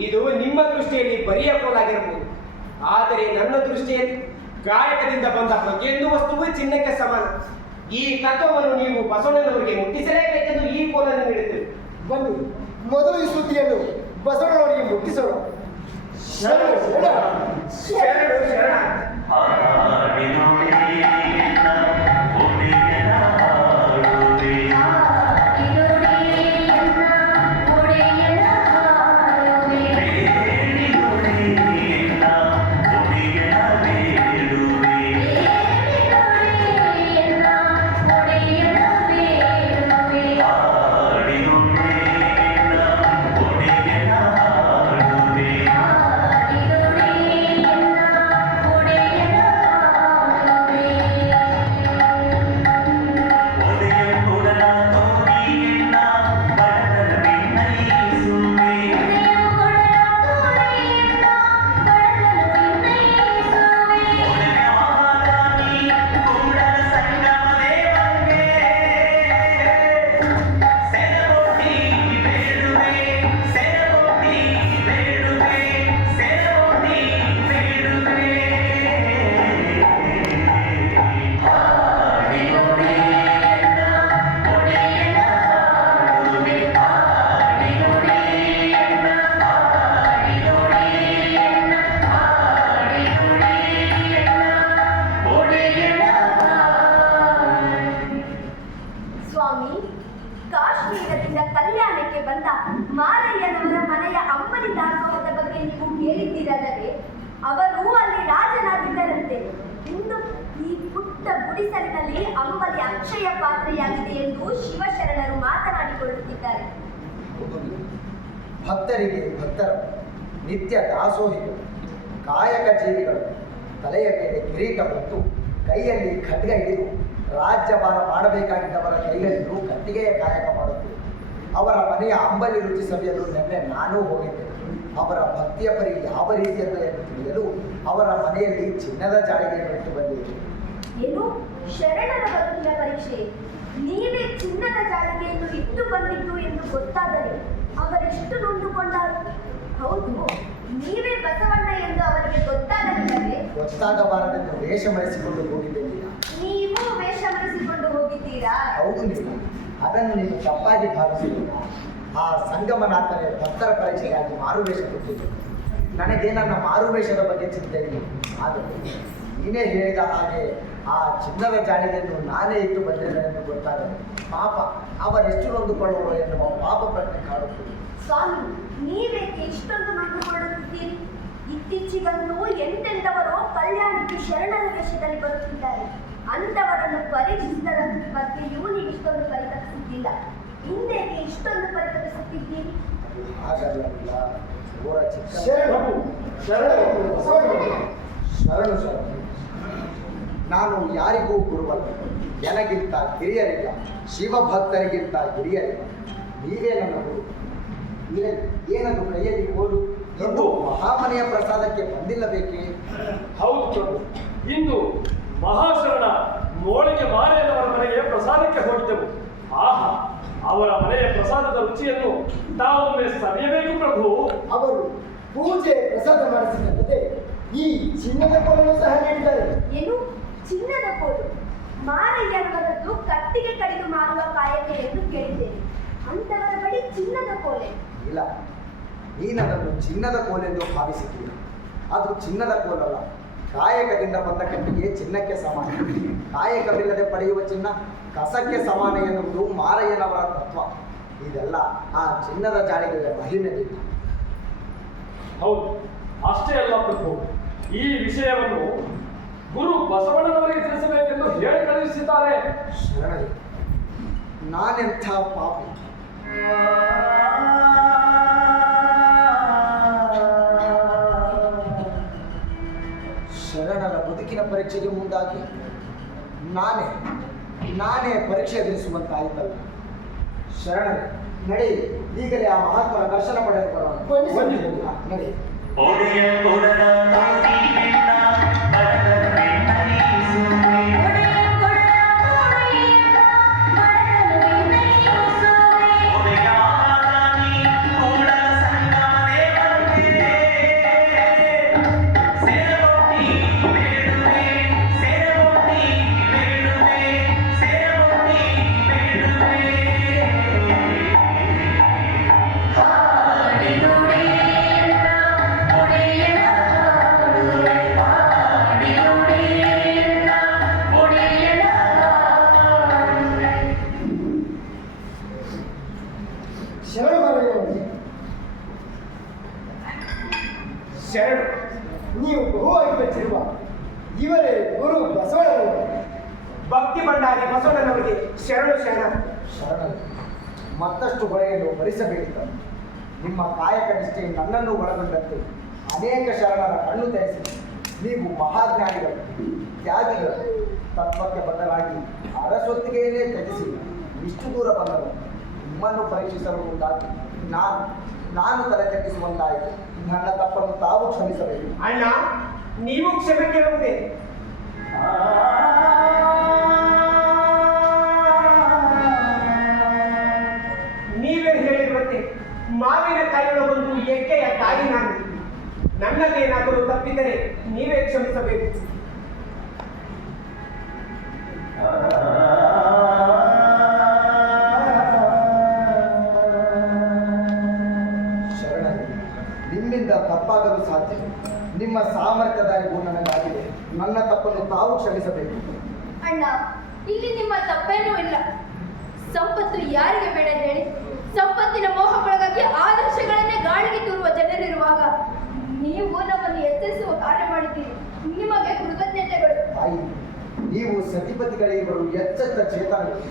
ಇದು ನಿಮ್ಮ ದೃಷ್ಟಿಯಲ್ಲಿ ಬರಿಯ ಕೋಲಾಗಿರಬಹುದು. ಆದರೆ ನನ್ನ ದೃಷ್ಟಿಯಲ್ಲಿ ಕಾಯಕದಿಂದ ಬಂದ ಪ್ರತಿಯೊಂದು ವಸ್ತುವು ಚಿನ್ನಕ್ಕೆ ಸಮಾನ. ಈ ತತ್ವವನ್ನು ನೀವು ಬಸವಣ್ಣನವರಿಗೆ ಮುಟ್ಟಿಸಲೇಬೇಕೆಂದು ಈ ಕೋಲನ್ನು ನೀಡುತ್ತೇವೆ. ಬನ್ನಿ, ಮೊದಲು ಈ ಸುದ್ದಿಯನ್ನು ಬಸವಣ್ಣನವರಿಗೆ ಮುಟ್ಟಿಸೋಣ. ಶರಣು, ಶರಣ. ಶರಣು ಶರಣ. ಸ್ವಾಮಿ, ಕಾಶ್ಮೀರದಿಂದ ಕಲ್ಯಾಣಕ್ಕೆ ಬಂದ ಮಾರಯ್ಯನವರ ಮನೆಯ ಅಂಬಲಿ ದಾಸೋಹದ ಬಗ್ಗೆ ನೀವು ಕೇಳಿದ್ದೀರಲ್ಲವೇ? ಅವರು ಅಲ್ಲಿ ರಾಜನಾಗಿದ್ದರಂತೆ. ಇಂದು ಈ ಪುಟ್ಟ ಗುಡಿಸಲಿನಲ್ಲಿ ಅಂಬಲಿ ಅಕ್ಷಯ ಪಾತ್ರೆಯಾಗಿದೆ ಎಂದು ಶಿವಶರಣರು ಮಾತನಾಡಿಕೊಳ್ಳುತ್ತಿದ್ದಾರೆ. ಭಕ್ತರಿಗೆ ಭಕ್ತರು, ನಿತ್ಯ ದಾಸೋಹಿಗಳು, ಕಾಯಕ ಜೀವಿಗಳು ತಲೆಯ ಮೇಲೆ ಕಿರೀಟ ಹೊತ್ತು ಕೈಯಲ್ಲಿ ಖಡ್ಗ ಹಿಡಿದು ರಾಜ್ಯಭಾರ ಮಾಡಬೇಕಾಗಿದ್ದವರ ಕೈಗಳಿಂದ ಕಟ್ಟಿಗೆಯ ಕಾಯಕ ಮಾಡುತ್ತಿದೆ. ಅವರ ಮನೆಯ ಅಂಬಲಿ ರುಚಿ ಸವಿಯಲು ನಿನ್ನೆ ನಾನೂ ಹೋಗಿದ್ದೆ. ಅವರ ಭಕ್ತಿಯ ಪರಿ ಯಾವ ರೀತಿಯದ್ದು ಎಂದು ತಿಳಿಯಲು ಅವರ ಮನೆಯಲ್ಲಿ ಚಿನ್ನದ ಜಾಳಿಗೆಯನ್ನು ಇಟ್ಟು ಬಂದಿದೆ. ಏನು ಶರಣರ ಬದುಕಿನ ಪರೀಕ್ಷೆ? ನೀವೇ ಚಿನ್ನದ ಜಾಳಿಗೆಯನ್ನು ಇಟ್ಟು ಬಂದಿದ್ದು ಎಂದು ಗೊತ್ತಾದರೆ ಅವರೆಷ್ಟು ನೊಂದುಕೊಂಡರು. ಹೌದು, ನೀವೇ ಬಸವಣ್ಣ ಎಂದು ಅವರಿಗೆ ಗೊತ್ತಾಗಲಿಲ್ಲವೇ? ಗೊತ್ತಾಗಬಾರದೆಂದು ವೇಷ ಮರೆಸಿಕೊಂಡು ಹೋಗಿದ್ದೇನೆ. ನೀವು ವೇಷ ಮರೆಸಿಕೊಂಡು ಹೋಗಿದ್ದೀರಾ? ಹೌದು, ನೀವು ಅದನ್ನು ನೀವು ತಪ್ಪಾಗಿ ಭಾವಿಸಿಲ್ಲ. ಆ ಸಂಗಮನಾಥನ ಭಕ್ತರ ಪರೀಕ್ಷೆಗಾಗಿ ಮಾರುವೇಷ ಕೊಟ್ಟಿದ್ದೆ. ನನಗೆ ನನ್ನ ಮಾರುವೇಷದ ಬಗ್ಗೆ ಚಿಂತೆ ಇಲ್ಲ. ಆದರೆ ನೀನೇ ಹೇಳಿದ ಹಾಗೆ ಆ ಚಿನ್ನದ ಜಾಳಿಗೆಯನ್ನು ನಾನೇ ಇಟ್ಟು ಬಂದಿದ್ದೇನೆ ಎಂದು ಗೊತ್ತಾಗದೆ ಪಾಪ ಅವರೆಷ್ಟು ನೊಂದುಕೊಳ್ಳುವರು ಎನ್ನುವ ಪಾಪ ಪ್ರಜ್ಞೆ ಕಾಡುತ್ತದೆ. ಸ್ವಾಮಿ, ನೀವೇಕೆ ಇಷ್ಟೊಂದು ನೊಂದುಕೊಳ್ಳುತ್ತಿದ್ದೀರಿ? ಇತ್ತೀಚೆಗಂತೂ ಎಂತೆಂಥವರೋ ಕಲ್ಯಾಣಕ್ಕೆ ಶರಣರ ವೇಷದಲ್ಲಿ ಬರುತ್ತಿದ್ದಾರೆ. ಅಂಥವರನ್ನು ಪರೀಕ್ಷಿಸಿದ ಬಗ್ಗೆಯೂ ನೀವು ಇಷ್ಟೊಂದು ಪರಿತಪಿಸುತ್ತಿಲ್ಲ. ಹಿಂದೆಗೆ ಇಷ್ಟೊಂದು ಪರಿತಪಿಸುತ್ತಿದ್ದೀರಿ? ಹಾಗಲ್ಲ, ಘೋರ ಚಿಕ್ಕ ಶರಣು ಶರಣು ಶರಣು. ನಾನು ಯಾರಿಗೂ ಗುರುವಲ್ಲ, ನನಗಿಂತ ಹಿರಿಯರಿಲ್ಲ, ಶಿವಭಕ್ತರಿಗಿಂತ ಹಿರಿಯರಿಲ್ಲ. ನೀವೇ ನನ್ನ ಗುರು. ಏನದು ಕೈಯಲ್ಲಿ ಕೋಲು? ಇಂದು ಮಹಾಮನೆಯ ಪ್ರಸಾದಕ್ಕೆ ಬಂದಿಲ್ಲಬೇಕೇ? ಹೌದು ಪ್ರಭು, ಇಂದು ಮಹಾಶರಣ ಮೋಳಿಗೆ ಮಾರೇನವರ ಮನೆಗೆ ಪ್ರಸಾದಕ್ಕೆ ಹೋಗಿದ್ದೆವು. ಆಹಾ, ಅವರ ಮನೆಯ ಪ್ರಸಾದದ ರುಚಿಯನ್ನು ತಾವೊಮ್ಮೆ ಸವಿಯಬೇಕು ಪ್ರಭು. ಅವರು ಪೂಜೆ ಪ್ರಸಾದ ಮಾಡಿಸಿದಂತೆ ಈ ಚಿನ್ನದ ಕೋಲನ್ನು ಸಹ ನೀಡಿದ್ದಾರೆ. ಏನು ಚಿನ್ನದ ಕೋಲು? ಮಾರಯ್ಯನವರದ್ದು ಕಟ್ಟಿಗೆ ಕಡಿದು ಮಾರುವ ಕಾಯಕ ಎಂದು ಕೇಳಿದ್ದೇನೆ. ಅಂಥವರ ಬಳಿ ಚಿನ್ನದ ಕೋಲೆ? ಇಲ್ಲ, ನೀನದನ್ನು ಚಿನ್ನದ ಕೋಲೆಂದು ಭಾವಿಸಿದ್ದೀಯ. ಅದು ಚಿನ್ನದ ಕೋಲಲ್ಲ. ಕಾಯಕದಿಂದ ಬಂದ ಕಟ್ಟಿಗೆ ಚಿನ್ನಕ್ಕೆ ಸಮಾನ. ಕಾಯಕವಿಲ್ಲದೆ ಪಡೆಯುವ ಚಿನ್ನ ಕಸಕ್ಕೆ ಸಮಾನ ಎನ್ನುವುದು ಮಾರಯ್ಯನವರ ತತ್ವ. ಇದೆಲ್ಲ ಆ ಚಿನ್ನದ ಜಾಳಿಗೆಯ ಮಹಿಮೆಯಿಂದ. ಹೌದು, ಅಷ್ಟೇ ಅಲ್ಲ ಪ್ರಭು, ಈ ವಿಷಯವನ್ನು ಗುರು ಬಸವಣ್ಣನವರಿಗೆ ತಿಳಿಸಬೇಕೆಂದು ಹೇಳಿ ಕಳುಹಿಸಿದ್ದಾರೆ. ಶರಣರೇ, ನಾನೆಂಥ ಪಾಪಿ! ಶರಣರ ಬದುಕಿನ ಪರೀಕ್ಷೆಗೆ ಮುಂದಾಗಿ ನಾನೇ ಪರೀಕ್ಷೆ ಎದುರಿಸುವಂತಾಯಿತಲ್ಲ. ಶರಣರೇ, ನಡೆ, ಈಗಲೇ ಆ ಮಹಾತ್ಮರ ದರ್ಶನ ಪಡೆದು ಬರೋಣ. ನಡೆ. ಇವರೇ ಗುರು ಬಸವಣ್ಣನವರು. ಭಕ್ತಿ ಭಂಡಾರಿ ಬಸವಣ್ಣನವರಿಗೆ ಶರಣು ಶರಣ. ಶರಣರು ಮತ್ತಷ್ಟು ಹೊಳೆಯನ್ನು ಭರಿಸಬೇಕಿತ್ತು. ನಿಮ್ಮ ಕಾಯಕ ನಿಷ್ಠೆ ನನ್ನನ್ನು ಒಳಗೊಂಡಂತೆ ಅನೇಕ ಶರಣರ ಕಣ್ಣು ತೆರೆಸಿ ನೀವು ಮಹಾಜ್ಞಾನಿಗಳು, ತ್ಯಾಗಿಗಳು, ತತ್ವಕ್ಕೆ ಬದಲಾಗಿ ಅರಸೊತ್ತಿಗೆಯನ್ನೇ ತ್ಯಜಿಸಿ ಇಷ್ಟು ದೂರ ಬಂದರು. ನಿಮ್ಮನ್ನು ಪರೀಕ್ಷಿಸಲು ಮುಂದಾಗಿ ನಾನು ತಲೆ ತಗ್ಗಿಸುವಂತಾಯಿತು. ನನ್ನ ತಪ್ಪನ್ನು ತಾವು ಕ್ಷಮಿಸಬೇಕು. ಅಣ್ಣ, ನೀವು ಕ್ಷಮೆ ಕೇಳುವುದೇ? ನೀವೇ ಹೇಳಿರುವಂತೆ ಮಾವಿನ ಕಾಯಿಯೊಳಗೊಂದು ಎಕ್ಕೆಯ ತಾಯಿ ನಾನು. ನನ್ನದೇನಾದರೂ ತಪ್ಪಿದರೆ ನೀವೇ ಕ್ಷಮಿಸಬೇಕು. ಶರಣರೇ, ನಿಮ್ಮಿಂದ ತಪ್ಪಾಗಲು ಸಾಧ್ಯ. ನಿಮ್ಮ ಸಾಮರ್ಥ್ಯದ ಅರಿವು ನನಗಾಗಿದೆ. ನನ್ನ ತಪ್ಪನ್ನು ತಾವು ಕ್ಷಮಿಸಬೇಕು. ಅಣ್ಣ, ಇಲ್ಲಿ ನಿಮ್ಮ ತಪ್ಪೇನೂ ಇಲ್ಲ. ಸಂಪತ್ತು ಯಾರಿಗೆ ಬೇಡ ಹೇಳಿ? ಸಂಪತ್ತಿನ ಮೋಹಕ್ಕೊಳಗಾಗಿ ಆದರ್ಶಗಳನ್ನೇ ಗಾಳಿಗೆ ತೂರುವ ಜನರಿರುವಾಗ ನೀವು ನಮ್ಮನ್ನು ಎಚ್ಚರಿಸುವ ಕಾರ್ಯ ಮಾಡಿದ್ದೀರಿ. ನಿಮಗೆ ಕೃತಜ್ಞತೆಗಳು. ತಾಯಿ, ನೀವು ಸತಿಪತಿಗಳಿವರು ಎಚ್ಚೆತ್ತ ಚೇತನಗಳು.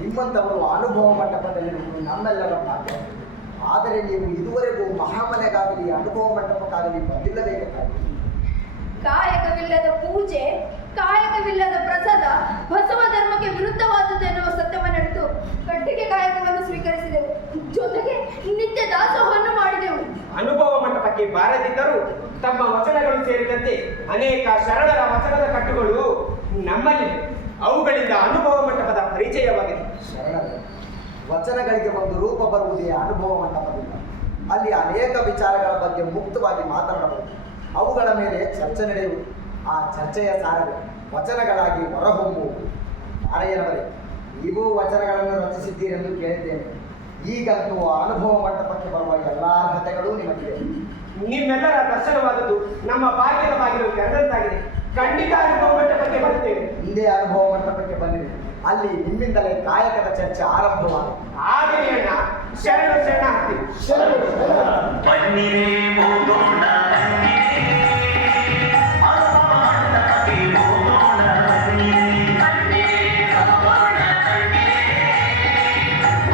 ನಿಮ್ಮಂಥವರು ಅನುಭವ ಮಂಟಪದಲ್ಲಿರುವುದು ನಮ್ಮೆಲ್ಲರ ಭಾಗ್ಯ. ಆದರೆ ನೀವು ಇದುವರೆಗೂ ಮಹಾಮನೆಗಾಗಲಿ ಅನುಭವ ಮಂಟಪಕ್ಕಾಗಲಿ ಬಂದಿಲ್ಲಬೇಕಾಗಿದೆ. ಕಾಯಕವಿಲ್ಲದ ಪೂಜೆ, ಕಾಯಕವಿಲ್ಲದ ಪ್ರಸಾದ ಬಸವ ಧರ್ಮಕ್ಕೆ ವಿರುದ್ಧವಾದದ್ದು ಎನ್ನುವ ಸತ್ಯವನ್ನರಿತು ಕಟ್ಟಿಗೆ ಕಾಯಕವನ್ನು ಸ್ವೀಕರಿಸಿದೆವು. ಜೊತೆಗೆ ನಿತ್ಯ ದಾಸೋಹವನ್ನು ಮಾಡಿದೆವು. ಅನುಭವ ಮಂಟಪಕ್ಕೆ ಬಾರದಿದ್ದರೂ ತಮ್ಮ ವಚನಗಳು ಸೇರಿದಂತೆ ಅನೇಕ ಶರಣರ ವಚನದ ಕಟ್ಟುಗಳು ನಮ್ಮಲ್ಲಿ. ಅವುಗಳಿಂದ ಅನುಭವ ಮಂಟಪದ ಪರಿಚಯವಾಗಿದೆ. ಶರಣರೇ, ವಚನಗಳಿಗೆ ಒಂದು ರೂಪ ಬರುವುದೇ ಅನುಭವ ಮಂಟಪದಿಂದ. ಅಲ್ಲಿ ಅನೇಕ ವಿಚಾರಗಳ ಬಗ್ಗೆ ಮುಕ್ತವಾಗಿ ಮಾತನಾಡಬಹುದು. ಅವುಗಳ ಮೇಲೆ ಚರ್ಚೆ ನಡೆಯುವುದು. ಆ ಚರ್ಚೆಯ ಸಾರವೇ ವಚನಗಳಾಗಿ ಹೊರಹೊಮ್ಮುವುದು. ನಾರಾಯಣವರೇ, ನೀವು ವಚನಗಳನ್ನು ರಚಿಸಿದ್ದೀರೆಂದು ಕೇಳಿದ್ದೇನೆ. ಈಗಂತೂ ಅನುಭವ ಮಂಟಪಕ್ಕೆ ಬರುವ ಎಲ್ಲ ಅರ್ಹತೆಗಳೂ ನಿಮಗಿದೆ. ನಿಮ್ಮೆಲ್ಲರ ದರ್ಶನವಾದದ್ದು ನಮ್ಮ ಭಾಗ್ಯದ ಬಾಗಿಲು ತೆರೆದಂತಾಗಿದೆ. ಖಂಡಿತ ಅನುಭವ ಮಂಟಪಕ್ಕೆ ಬರುತ್ತೇವೆ. ಹಿಂದೆ ಅನುಭವ ಮಂಟಪಕ್ಕೆ ಬಂದಿದೆ. ಅಲ್ಲಿ ನಿಮ್ಮಿಂದಲೇ ಕಾಯಕದ ಚರ್ಚೆ ಆರಂಭವಾಗಿದೆ. ಆಗಲಿ ಅಣ್ಣ, ಶರಣು ಶರಣಾರ್ಥಿ. ಬನ್ನಿರೇ ಹೋಗೋಣ, ಬನ್ನಿರೇ ಅನುಭವ ಮಂಟಪಕ್ಕೆ ಹೋಗೋಣ, ಬನ್ನಿರೇ ಹೋಗೋಣ, ಬನ್ನಿರೇ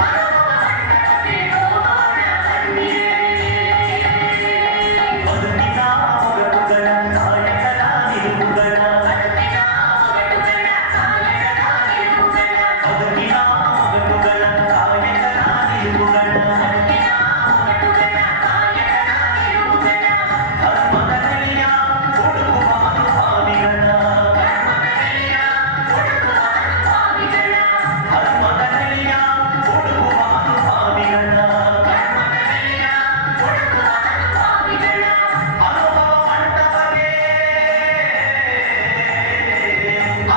ಅನುಭವ ಮಂಟಪಕ್ಕೆ ಹೋಗೋಣ, ಬನ್ನಿರೇ ಬದುಕಿನ ಹೊರಡುಗಳ ನಾಯಕರ ನಿಲುವುಗಳ, ಬದುಕಿನ ಹೊರಡುಗಳ ನಾಯಕರ ನಿಲುವುಗಳ ಧರ್ಮದಲ್ಲಿಯ ಹುಡುಕುವ ಅನುಭಾವಿಗಳ, ಧರ್ಮದಲ್ಲಿಯ ಹುಡುಕುವ ಅನುಭಾವಿಗಳ, ಅನುಭವ ಮಂಟಪಕ್ಕೆ,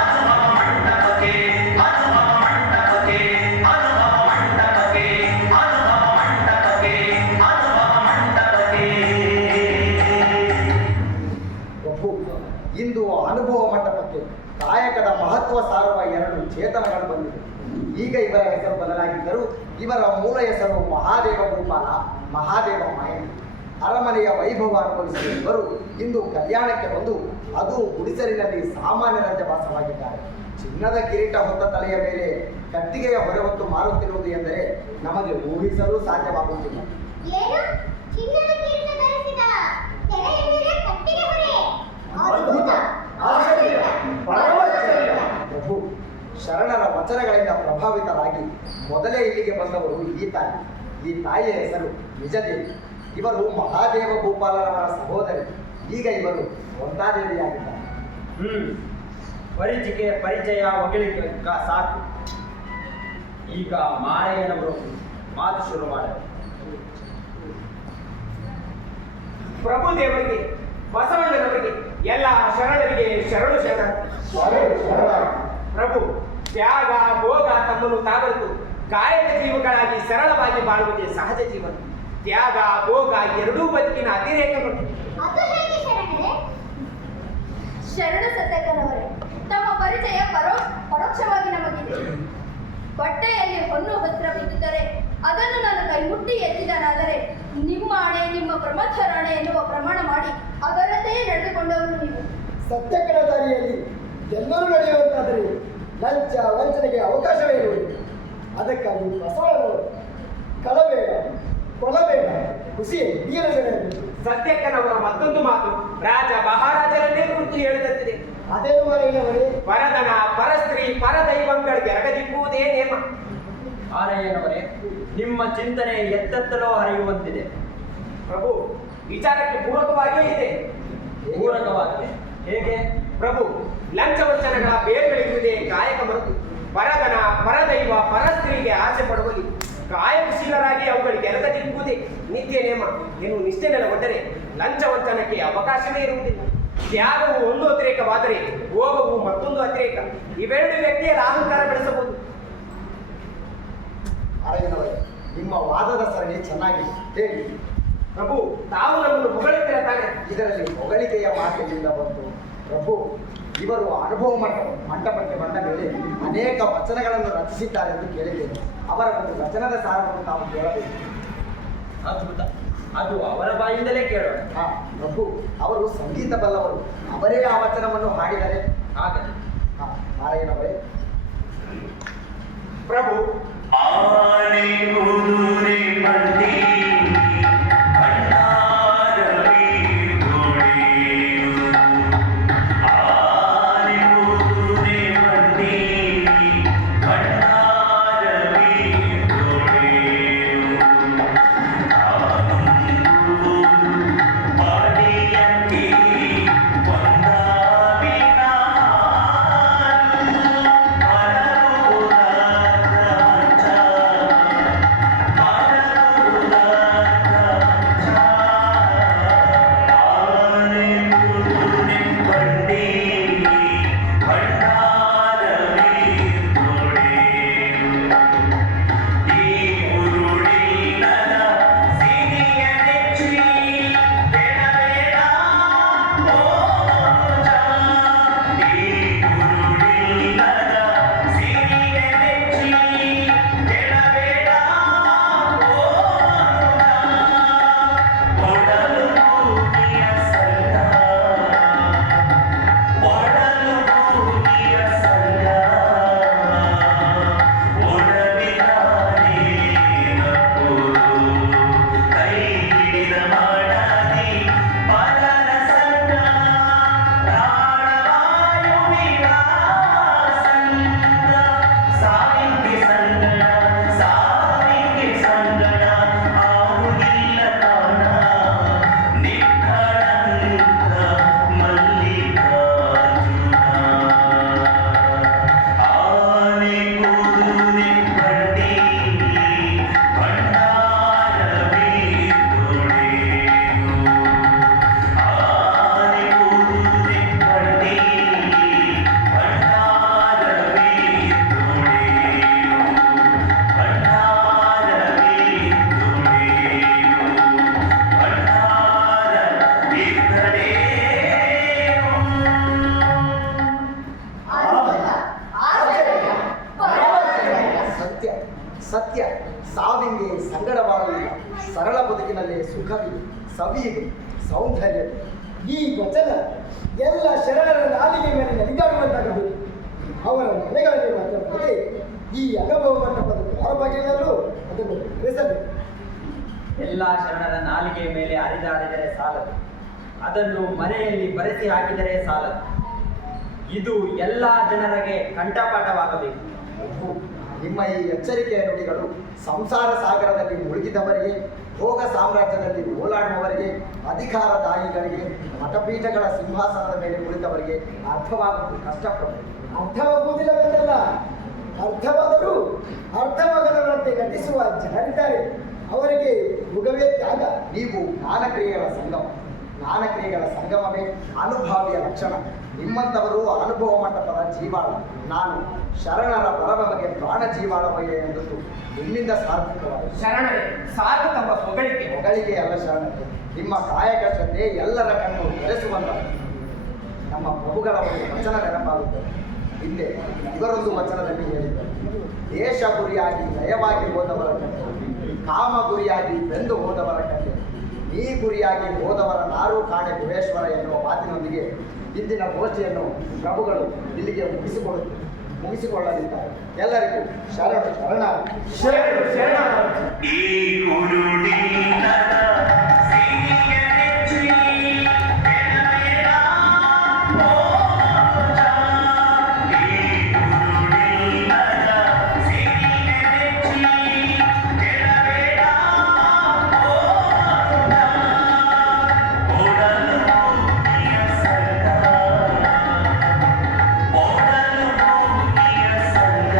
ಅನುಭವ ಮಂಟಪಕ್ಕೆ, ಅನುಭವ ಮಂಟಪಕ್ಕೆ, ಅನುಭವ ಮಂಟಪಕ್ಕೆ, ಅನುಭವ ಮಂಟಪಕ್ಕೆ, ಅನುಭವ ಮಂಟಪಕ್ಕೆ. ಪ್ರಭು, ಇಂದು ಅನುಭವ ಮಂಟಪಕ್ಕೆ ಕಾಯಕದ ಮಹತ್ವ ಸಾರುವ 2 ಚೇತನಗಳು ಬಂದಿವೆ. ಈಗ ಇವರ ಹೆಸರು ಬದಲಾಗಿದ್ದರೂ ಇವರ ಮೂಲ ಹೆಸರು ಮಹಾದೇವ ಗೋಪಾಲ, ಮಹಾದೇವ ಮಾಯಣ್ಣ. ಅರಮನೆಯ ವೈಭವ ಅನುಭವಿಸಿದ ಇವರು ಇಂದು ಕಲ್ಯಾಣಕ್ಕೆ ಬಂದು ಅದು ಗುಡಿಸಲಿನಲ್ಲಿ ಸಾಮಾನ್ಯರಂತೆ ವಾಸವಾಗಿದ್ದಾರೆ. ಚಿನ್ನದ ಕಿರೀಟ ಹೊತ್ತ ತಲೆಯ ಮೇಲೆ ಕಟ್ಟಿಗೆಯ ಹೊರೆ ಹೊತ್ತು ಮಾರುತ್ತಿರುವುದು ಎಂದರೆ ನಮಗೆ ಊಹಿಸಲು ಸಾಧ್ಯವಾಗುತ್ತಿಲ್ಲ. ಏನು? ಚಿನ್ನದ ಕಿರೀಟ ಧರಿಸಿದ, ತೆರೆಯ ಮೇಲೆ ಕಟ್ಟಿಗೆ ಹೊರೆ. ಅದ್ಭುತ, ಆಶ್ಚರ್ಯ, ಪರಮಾಶ್ಚರ್ಯ. ಪ್ರಭು, ಶರಣರ ವಚನಗಳಿಂದ ಪ್ರಭಾವಿತರಾಗಿ ಮೊದಲೇ ಇಲ್ಲಿಗೆ ಬಂದವರು ಈ ತಾಯಿಯ ಹೆಸರು ನಿಜದೇವಿ. ಇವರು ಮಹಾದೇವ ಗೋಪಾಲರವರ ಸಹೋದರಿ. ಈಗ ಇವರು ವಂದಾದೇವಿಯಾಗಿದ್ದಾರೆ. ಪರಿಚಯ ಹೊಗಳಿಕೆ ಸಾಕು. ಈಗ ಮಾರಯ್ಯನವರು ಮಾತು ಶುರು ಮಾಡಬೇಕು. ಪ್ರಭುದೇವರಿಗೆ, ಬಸವಣ್ಣನವರಿಗೆ, ಎಲ್ಲ ಶರಣರಿಗೆ ಶರಣು ಶರಣ. ಪ್ರಭು, ತ್ಯಾಗ ಭೋಗ ತಮ್ಮನ್ನು ತಾವರಿತು ಕಾಯಕ ಜೀವಗಳಾಗಿ ಸರಳವಾಗಿ ಬಾಳುವುದೇ ಸಹಜ ಜೀವನ. ತ್ಯಾಗ ಭೋಗ ಎರಡೂ ಬದುಕಿನ ಅತಿರೇಕಗಳು. ಅದು ಹೇಗೆ ಶರಣರೇ? ಶರಣ ಸತ್ಯಕನವರೇ, ತಮ್ಮ ಪರಿಚಯ ಪರೋಕ್ಷವಾಗಿ ನಮಗಿದೆ. ಬಟ್ಟೆಯಲ್ಲಿ ಹೊನ್ನು ವಸ್ತ್ರವಿದ್ದರೆ ಅದನ್ನು ನಾನು ಕೈಮುಟ್ಟಿ ಎತ್ತಿದನಾದರೆ ನಿಮ್ಮ ಆಣೆ, ನಿಮ್ಮ ಪ್ರಮಥರಾಣೆ ಎನ್ನುವ ಪ್ರಮಾಣ ಮಾಡಿ ಅದರಂತೆಯೇ ನಡೆದುಕೊಂಡವರು ನೀವು. ಸತ್ಯಕರ ದಾರಿಯಲ್ಲಿ ಎಲ್ಲರೂ ನಡೆಯುವಂತಾದರೆ ಲಂಚ ವಂಚನೆಗೆ ಅವಕಾಶವೇ ಇರುವುದು. ಅದಕ್ಕಾಗಿ ಬಸವಣ್ಣನವರು ಕಳಬೇಡ, ಕೊಲಬೇಡ, ಖುಷಿ ನೀರಬೇಡ ಎಂದು. ಸತ್ಯಕ್ಕನವರ ಮತ್ತೊಂದು ಮಾತು ರಾಜ ಮಹಾರಾಜರನ್ನೇ ಕುರಿತು ಹೇಳಿದಂತಿದೆ. ಅದೇನು ಮಾರಯ್ಯನವರೇ? ಪರದನ ಪರಸ್ತ್ರೀ ಪರದೈವಂಗಳಿಗೆ ಎರಗದಿಪ್ಪುವುದೇ ನೇಮ. ಆರಯ್ಯನವರೇ, ನಿಮ್ಮ ಚಿಂತನೆ ಎತ್ತೆತ್ತಲೋ ಹರಿಯುವಂತಿದೆ. ಪ್ರಭು, ವಿಚಾರಕ್ಕೆ ಪೂರಕವಾಗಿಯೇ ಇದೆ. ಪೂರಕವಾಗಿದೆ. ಹೇಗೆ? ಪ್ರಭು, ಲಂಚವಂಚನೆಗಳ ಬೇರ್ಗಳಿರುವುದೇ ಕಾಯಕ ಮರೆತು ಪರದನ ಪರದೈವ ಪರಸ್ತ್ರೀಗೆ ಆಸೆ ಪಡುವಲ್ಲಿ ಕಾಯಕಶೀಲರಾಗಿ ಅವುಗಳಿಗೆ ಎರಗದಿಪ್ಪುವುದೇ ನಿತ್ಯ ನೇಮ. ಏನು ನಿಷ್ಠೆ ನೆಲಗೊಂಡರೆ ಲಂಚವಂಚನಕ್ಕೆ ಅವಕಾಶವೇ ಇರುವುದಿಲ್ಲ. ತ್ಯಾಗವು ಒಂದು ಅತಿರೇಕವಾದರೆ ಭೋಗವು ಮತ್ತೊಂದು ಅತಿರೇಕ. ಇವೆರಡು ವ್ಯಕ್ತಿಯರ ಅಹಂಕಾರ ಬೆಳೆಸಬಹುದು. ಮಾರಯ್ಯನವರೇ, ನಿಮ್ಮ ವಾದದ ಸರಣಿ ಚೆನ್ನಾಗಿದೆ, ಹೇಳಿ. ಪ್ರಭು, ತಾವು ನಮ್ಮನ್ನು ಹೊಗಳುತ್ತೀರ ತಾನೆ? ಇದರಲ್ಲಿ ಹೊಗಳಿಕೆಯ ಮಾತಿನಿಂದ ಬಂತು. ಪ್ರಭು, ಇವರು ಅನುಭವ ಮಂಟಪಕ್ಕೆ ಬಂದ ಮೇಲೆ ಅನೇಕ ವಚನಗಳನ್ನು ರಚಿಸಿದ್ದಾರೆ ಎಂದು ಕೇಳಿದ್ದೇನೆ. ಅವರ ಒಂದು ವಚನದ ಸಾರವನ್ನು ನಾವು ಕೇಳಬೇಕು. ಅದ್ಭುತ. ಅದು ಅವರ ಬಾಯಿಂದಲೇ ಕೇಳೋಣ. ಪ್ರಭು, ಅವರು ಸಂಗೀತ ಬಲ್ಲವರು. ಅವರೇ ಆ ವಚನವನ್ನು ಹಾಡಿದರೆ ಹಾಗದೆ. ಮಾರಯ್ಯನವರೇ. ಪ್ರಭು, ಆನೆ ಕುದುರೆ ಬಂಡಿ ಭಂಡಾರವಿ ಗೋಡೆಯು. ಆನೆ ಕುದುರೆ ಬಂಡಿ ಭಂಡಾರವಿ ಗೋಡೆಯು. ಪಾಡಿಯಂತಿ ಕೊಂದಾವಿನ ಸತ್ಯ, ಸಾವಿಗೆ ಸಂಗಡವಾಗಲಿಲ್ಲ. ಸರಳ ಬದುಕಿನಲ್ಲಿ ಸುಖವಿದೆ, ಸವಿಯಿದೆ, ಸೌಂದರ್ಯ. ಈ ವಚನ ಎಲ್ಲ ಶರಣರ ನಾಲಿಗೆ ಮೇಲೆ ನಲಿದಾಡುವಂತಾಗಬೇಕು. ಅವರ ಮನೆಗಳಲ್ಲಿ ಮಾತ್ರವಲ್ಲದೆ ಈ ಅನುಭವ ಮಂಟಪದ ಹೊರಬಗೆಯಲ್ಲೂ ಅದನ್ನು ಬೆಳೆಸಬೇಕು. ಎಲ್ಲ ಶರಣರ ನಾಲಿಗೆ ಮೇಲೆ ಅರಿದಾಡಿದರೆ ಸಾಲದು, ಅದನ್ನು ಮನೆಯಲ್ಲಿ ಬರೆಸಿ ಹಾಕಿದರೆ ಸಾಲದು. ಇದು ಎಲ್ಲ ಜನರಿಗೆ ಕಂಠಪಾಠವಾಗಬೇಕು. ನಿಮ್ಮ ಈ ಎಚ್ಚರಿಕೆಯ ನುಡಿಗಳು ಸಂಸಾರ ಸಾಗರದಲ್ಲಿ ಮುಳುಗಿದವರಿಗೆ, ಭೋಗ ಸಾಮ್ರಾಜ್ಯದಲ್ಲಿ ಓಲಾಡುವವರಿಗೆ, ಅಧಿಕಾರದಾಯಿಗಳಿಗೆ, ಮಠಪೀಠಗಳ ಸಿಂಹಾಸನದ ಮೇಲೆ ಕುಳಿತವರಿಗೆ ಅರ್ಥವಾಗುವುದು ಕಷ್ಟಪಡುವುದು. ಅರ್ಥವಾಗುವುದಿಲ್ಲವೆಂದಲ್ಲ, ಅರ್ಥವಾದರೂ ಅರ್ಥವಾಗದವರಂತೆ ನಟಿಸುವ ಜನರಿದ್ದಾರೆ. ಅವರಿಗೆ ಯುಗವೇ ತ್ಯಾಗ. ನೀವು ಜ್ಞಾನಕ್ರಿಯೆಗಳ ಸಂಗಮವೇ ಅನುಭಾವಿಯ ಲಕ್ಷಣ. ನಿಮ್ಮಂಥವರು ಅನುಭವ ಮಂಟಪದ ಜೀವಾಳ. ನಾನು ಶರಣರ ಬರಬಗೆ ಪ್ರಾಣ ಜೀವಾಳವಯ್ಯ ಎಂದದ್ದು ನಿಮ್ಮಿಂದ ಸಾರ್ಥಕವಾದ ಶರಣರೇ, ಸಾಕು ತಮ್ಮ ಹೊಗಳಿಕೆ ಅಲ್ಲ ಶರಣರೇ. ನಿಮ್ಮ ಕಾಯಕ ಶ್ರದ್ಧೆ ಎಲ್ಲರ ಕಣ್ಣು ಬೆರೆಸುವಂತ. ನಮ್ಮ ಪ್ರಭುಗಳ ಒಂದು ವಚನ ನೆನಪಾಗುತ್ತದೆ. ಹಿಂದೆ ಇವರೊಂದು ವಚನದಲ್ಲಿ ಹೇಳಿದ್ದಾರೆ, ದೇಶ ಗುರಿಯಾಗಿ ಲಯವಾಗಿ ಹೋದವರ ಕಥೆ, ಕಾಮ ಗುರಿಯಾಗಿ ಬೆಂದು ಹೋದವರ ಕಥೆ, ಈ ಗುರಿಯಾಗಿ ಹೋದವರ ನಾರು ಕಾಣೆ ಗುಹೇಶ್ವರ ಎನ್ನುವ ಮಾತಿನೊಂದಿಗೆ ಇಂದಿನ ಗೋಷ್ಠಿಯನ್ನು ಪ್ರಭುಗಳು ಇಲ್ಲಿಗೆ ಮುಗಿಸಿಕೊಳ್ಳಲಿದ್ದಾರೆ. ಎಲ್ಲರಿಗೂ ಶರಣು ಶರಣ. ಈ ಗುರುಡಿಲ್ಲದ ಸಿರಿಯನೆಚ್ಚಿ ಕೆಳಗೆಯ ಮೋಜ. ಈ ಗುರುಡಿಲ್ಲದ ಸಿರಿಯನೆಚ್ಚಿ ಕೆಳಗೆಯ ಮೋಜ. ಓಡಲು ಭೂಮಿಯ ಸಂಗ, ಓಡಲು ಭೂಮಿಯ ಸಂಗ.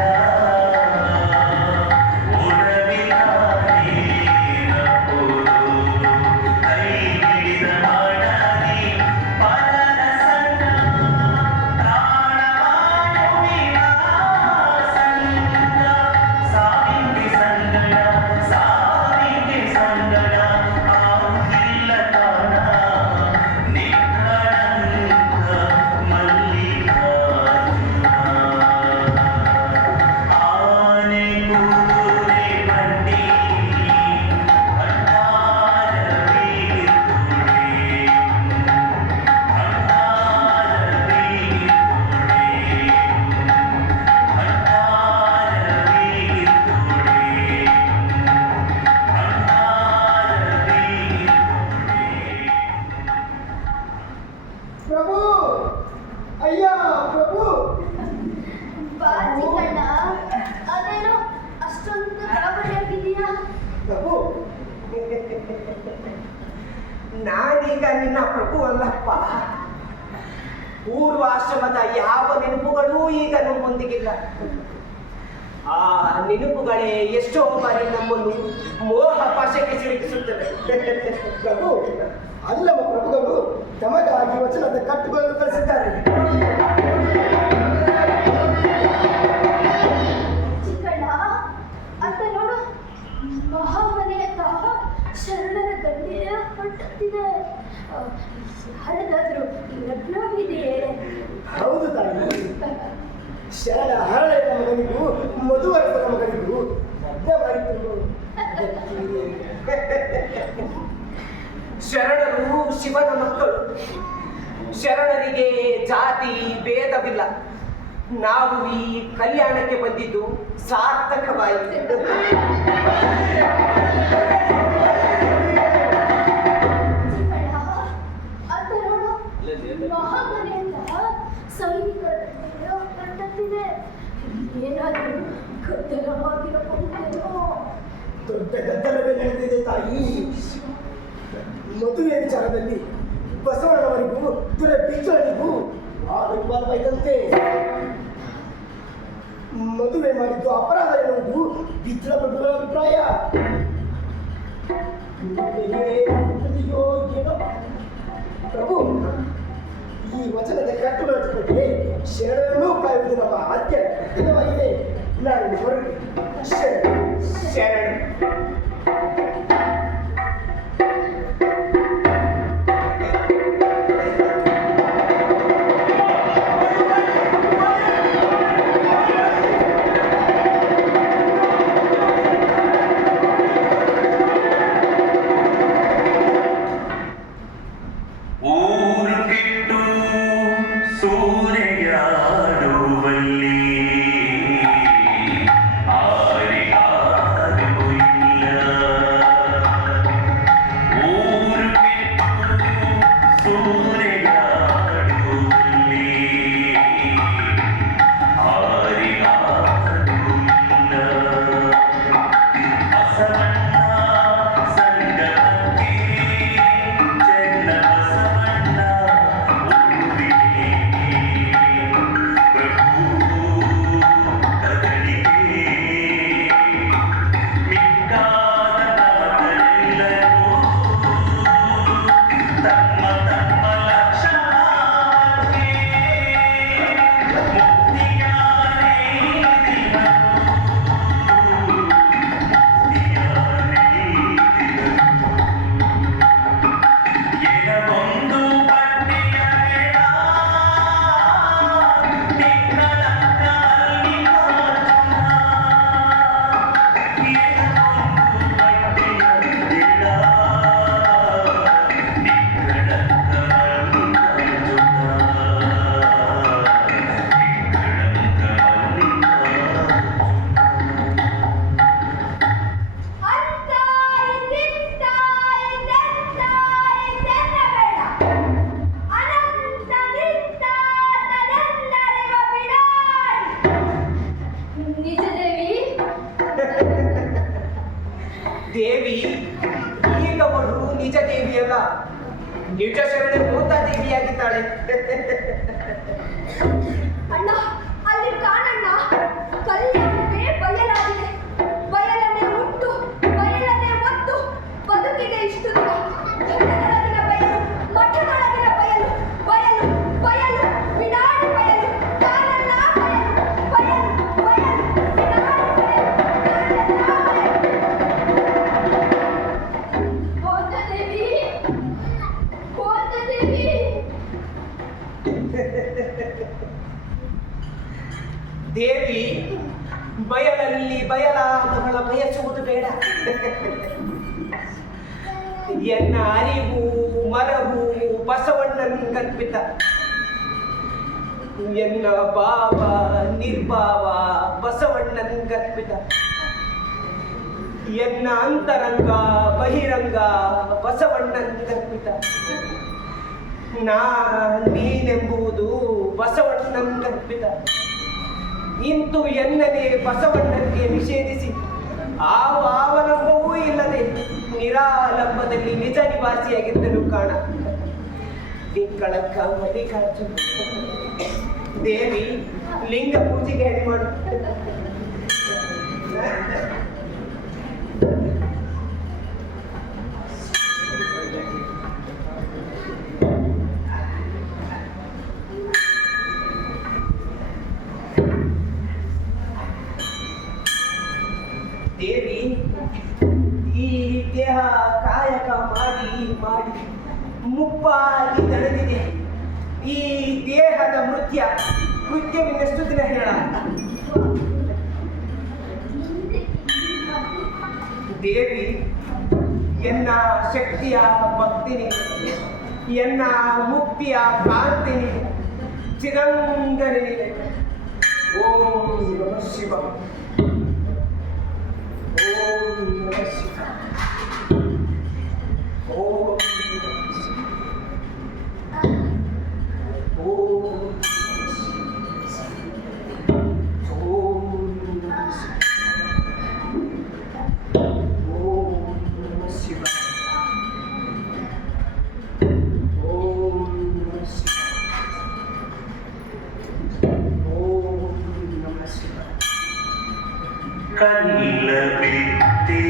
ಪ್ರಭು, ಅಯ್ಯ ಪ್ರಭು. ಬಾಚಿಕಣ್ಣ, ಅದೇನೋ ಅಷ್ಟೊಂದು ಗಾಬರಿಯಾಗಿದೆಯಾ? ಪ್ರಭು, ನಾನೀಗ ನಿನ್ನ ಪ್ರಭು ಅಲ್ಲಪ್ಪ. ಪೂರ್ವಾಶ್ರಮದ ಯಾವ ನೆನಪುಗಳೂ ಈಗ ನಮ್ಮೊಂದಿಗಿಲ್ಲ. ಆ ನೆನಪುಗಳೇ ಎಷ್ಟೋ ಬಾರಿ ನಮ್ಮನ್ನು ಮೋಹ ಪಾಶಕ್ಕೆ ಸಿಲುಕಿಸುತ್ತವೆ. ಪ್ರಭು, ಅಲ್ಲವ ಪ್ರಭುಗಳು ತಮಗಾಗಿ ವಚನದ ಕಟ್ಟುಗಳನ್ನು ಕಳಿಸಿದ್ದಾರೆ. ಚಿಕ್ಕಣ್ಣ, ಅತ್ತ ನೋಡು, ಮಹಾಮನೆಯಂತಹ ಶರಣರ ಗಂಟೆಯ ಕಟ್ಟುತ್ತಿದೆ. ಯಾರದಾದ್ರೂ ಲಗ್ನವಿದೆಯೇ? ಹೌದು ತಾಯಿ, ಶರಣ ಹರಳೆಯ ಮಗನಿಗೂ ಮಧುವರಸನ ಮಗನಿಗೂ ಲಗ್ನವಾಯಿತು. ಶರಣರು ಶಿವನ ಮಕ್ಕಳು. ಶರಣರಿಗೆ ಜಾತಿ ಭೇದವಿಲ್ಲ. ನಾವು ಈ ಕಲ್ಯಾಣಕ್ಕೆ ಬಂದಿದ್ದು ಸಾರ್ಥಕವಾಯಿತು. ಅತ್ತ ನೋಡು, ಮಹಾಮನೆಯಂತಹ ಸೈನಿಕರ ಗಂಟೆಯ ಕಟ್ಟುತ್ತಿದೆ. ಏನಾದರೂ ಗದ್ದಲವಾಗಿರಬಹುದೇನೋ? ದೊಡ್ಡ ಗದ್ದಲವೇ ನಡೆದಿದೆ ತಾಯಿ. ಮದುವೆ ವಿಚಾರದಲ್ಲಿ ಬಸವಣ್ಣನವರಿಗೂ ದೊರೆ ಬಿಚ್ಚಳಿಗೂ ಆರೋಪವಾದಂತೆ ಮದುವೆ ಮಾಡಿದ್ದು ಅಪರಾಧ ಎನ್ನುವುದು ಬಿಚ್ಚಳ ಪ್ರಭುಗಳ ಅಭಿಪ್ರಾಯ. ಪ್ರಭು, ಈ ವಚನದ ಕಟ್ಟುಗಳ ಜೊತೆಗೆ ಶರಣರನ್ನೂ ಕಾಯುವುದು ನಮ್ಮ ಆದ್ಯ ಕರ್ತವ್ಯವಾಗಿದೆ. ನಾನು ಹೊರಗೆ ಶರಣ. ಊರು ಕೆಟ್ಟು ಸೂರೆಯಾಡುವಲ್ಲಿ ಆರಿಗಾರು ಇಲ್ಲ. ಊರು ಕೆಟ್ಟು ಸೂರೆಯಾಡುವಲ್ಲಿ ಆರಿಗಾರು ಇಲ್ಲ. ಬಸವಣ್ಣ ಸಂಗಮಕ್ಕೆ ಚೆನ್ನ ಬಸವಣ್ಣ ಒಲುವಿಗೆ ಪ್ರಭು ನಿಜ ದೇವಿಯಲ್ಲ, ನಿಜ ಶರಣೆ ಮೂತ ದೇವಿಯಾಗಿದ್ದಾಳೆ. ಅಣ್ಣ ಅಲ್ಲಿ ಕಾಣಣ್ಣ, ಕಲ್ಯಾಣವೇ ಬಯಲಾಗಿದೆ. ಬಯಲನ್ನೇ ಮುಟ್ಟು ಬಯಲನ್ನೇ ಒತ್ತು ಬದುಕಿದೆ ಇಷ್ಟು ದಿನ. ಘಟ್ಟದೊಳಗಿನ ಬಯಲು, ಮಠದೊಳಗಿನ ಬಯಲು, ಬಯಲು ಬಯಲು ಬಿಡಾಡಿ ಬಯಲು, ತಾನೆಲ್ಲ ಬಯಲು ಬಯಲು ಬಯಲು ಬಿಡಾಡಿ ಬಯಲು, ಹೋದ ದೇವಿ, ಹೋದ ದೇವಿ. ದೇವಿ, ಬಯಲಲ್ಲಿ ಬಯಲಾದವಳ ಬಯಸುವುದು ಬೇಡ. ಎನ್ನ ಅರಿವು ಮರವು ಬಸವಣ್ಣನಿಗರ್ಪಿತ. ಎನ್ನ ಭಾವ ನಿರ್ಭಾವ ಬಸವಣ್ಣನಿಗರ್ಪಿತ. ಎನ್ನ ಅಂತರಂಗ ಬಹಿರಂಗ ಬಸವಣ್ಣನಿಗರ್ಪಿತ. ನೀನೆಂಬುದು ಬಸವಣ್ಣನಿಗರ್ಪಿತ. ಇಂತು ಎನ್ನದೇ ಬಸವಣ್ಣನಿಗೆ ನಿಷೇಧಿಸಿ ಆವಲಂಬವೂ ಇಲ್ಲದೆ ನಿರಾಲಂಬದಲ್ಲಿ ನಿಜ ನಿವಾಸಿಯಾಗಿದ್ದನು ಕಾಣ. ನಿಕ್ಕಳಕ್ಕ ಮಲ್ಲಿಕಾರ್ಜುನ. ದೇವಿ, ಲಿಂಗ ಪೂಜೆಗೆ ಹೇಳಿ ಮಾಡು. ದೇವಿ, ಈ ದೇಹ ಕಾಯಕ ಮಾಡಿ ಮಾಡಿ ಮುಪ್ಪಾಗಿ ತಳೆದಿದೆ. ಈ ದೇಹದ ಕೃತ್ಯವಿನ್ನಷ್ಟು ದಿನ ಹೇಳ. ದೇವಿ, ಎನ್ನ ಶಕ್ತಿಯ ಭಕ್ತಿನಿ, ಎನ್ನ ಮುಕ್ತಿಯ ಕಾಂತಿನಿ, ಚಿರಂಗನಿ. ಓಂ ನಮಃ ಶಿವ. ಓಂ ನಮಃ ಶಿವ. ಓಂ ನಮಃ ಶಿವ. ಓಂ ನಮಃ ಶಿವ. ಓಂ ನಮಃ ಶಿವ. ಓಂ ನಮಃ ಶಿವ. ಕಲ್ಲ ಬಿತ್ತಿ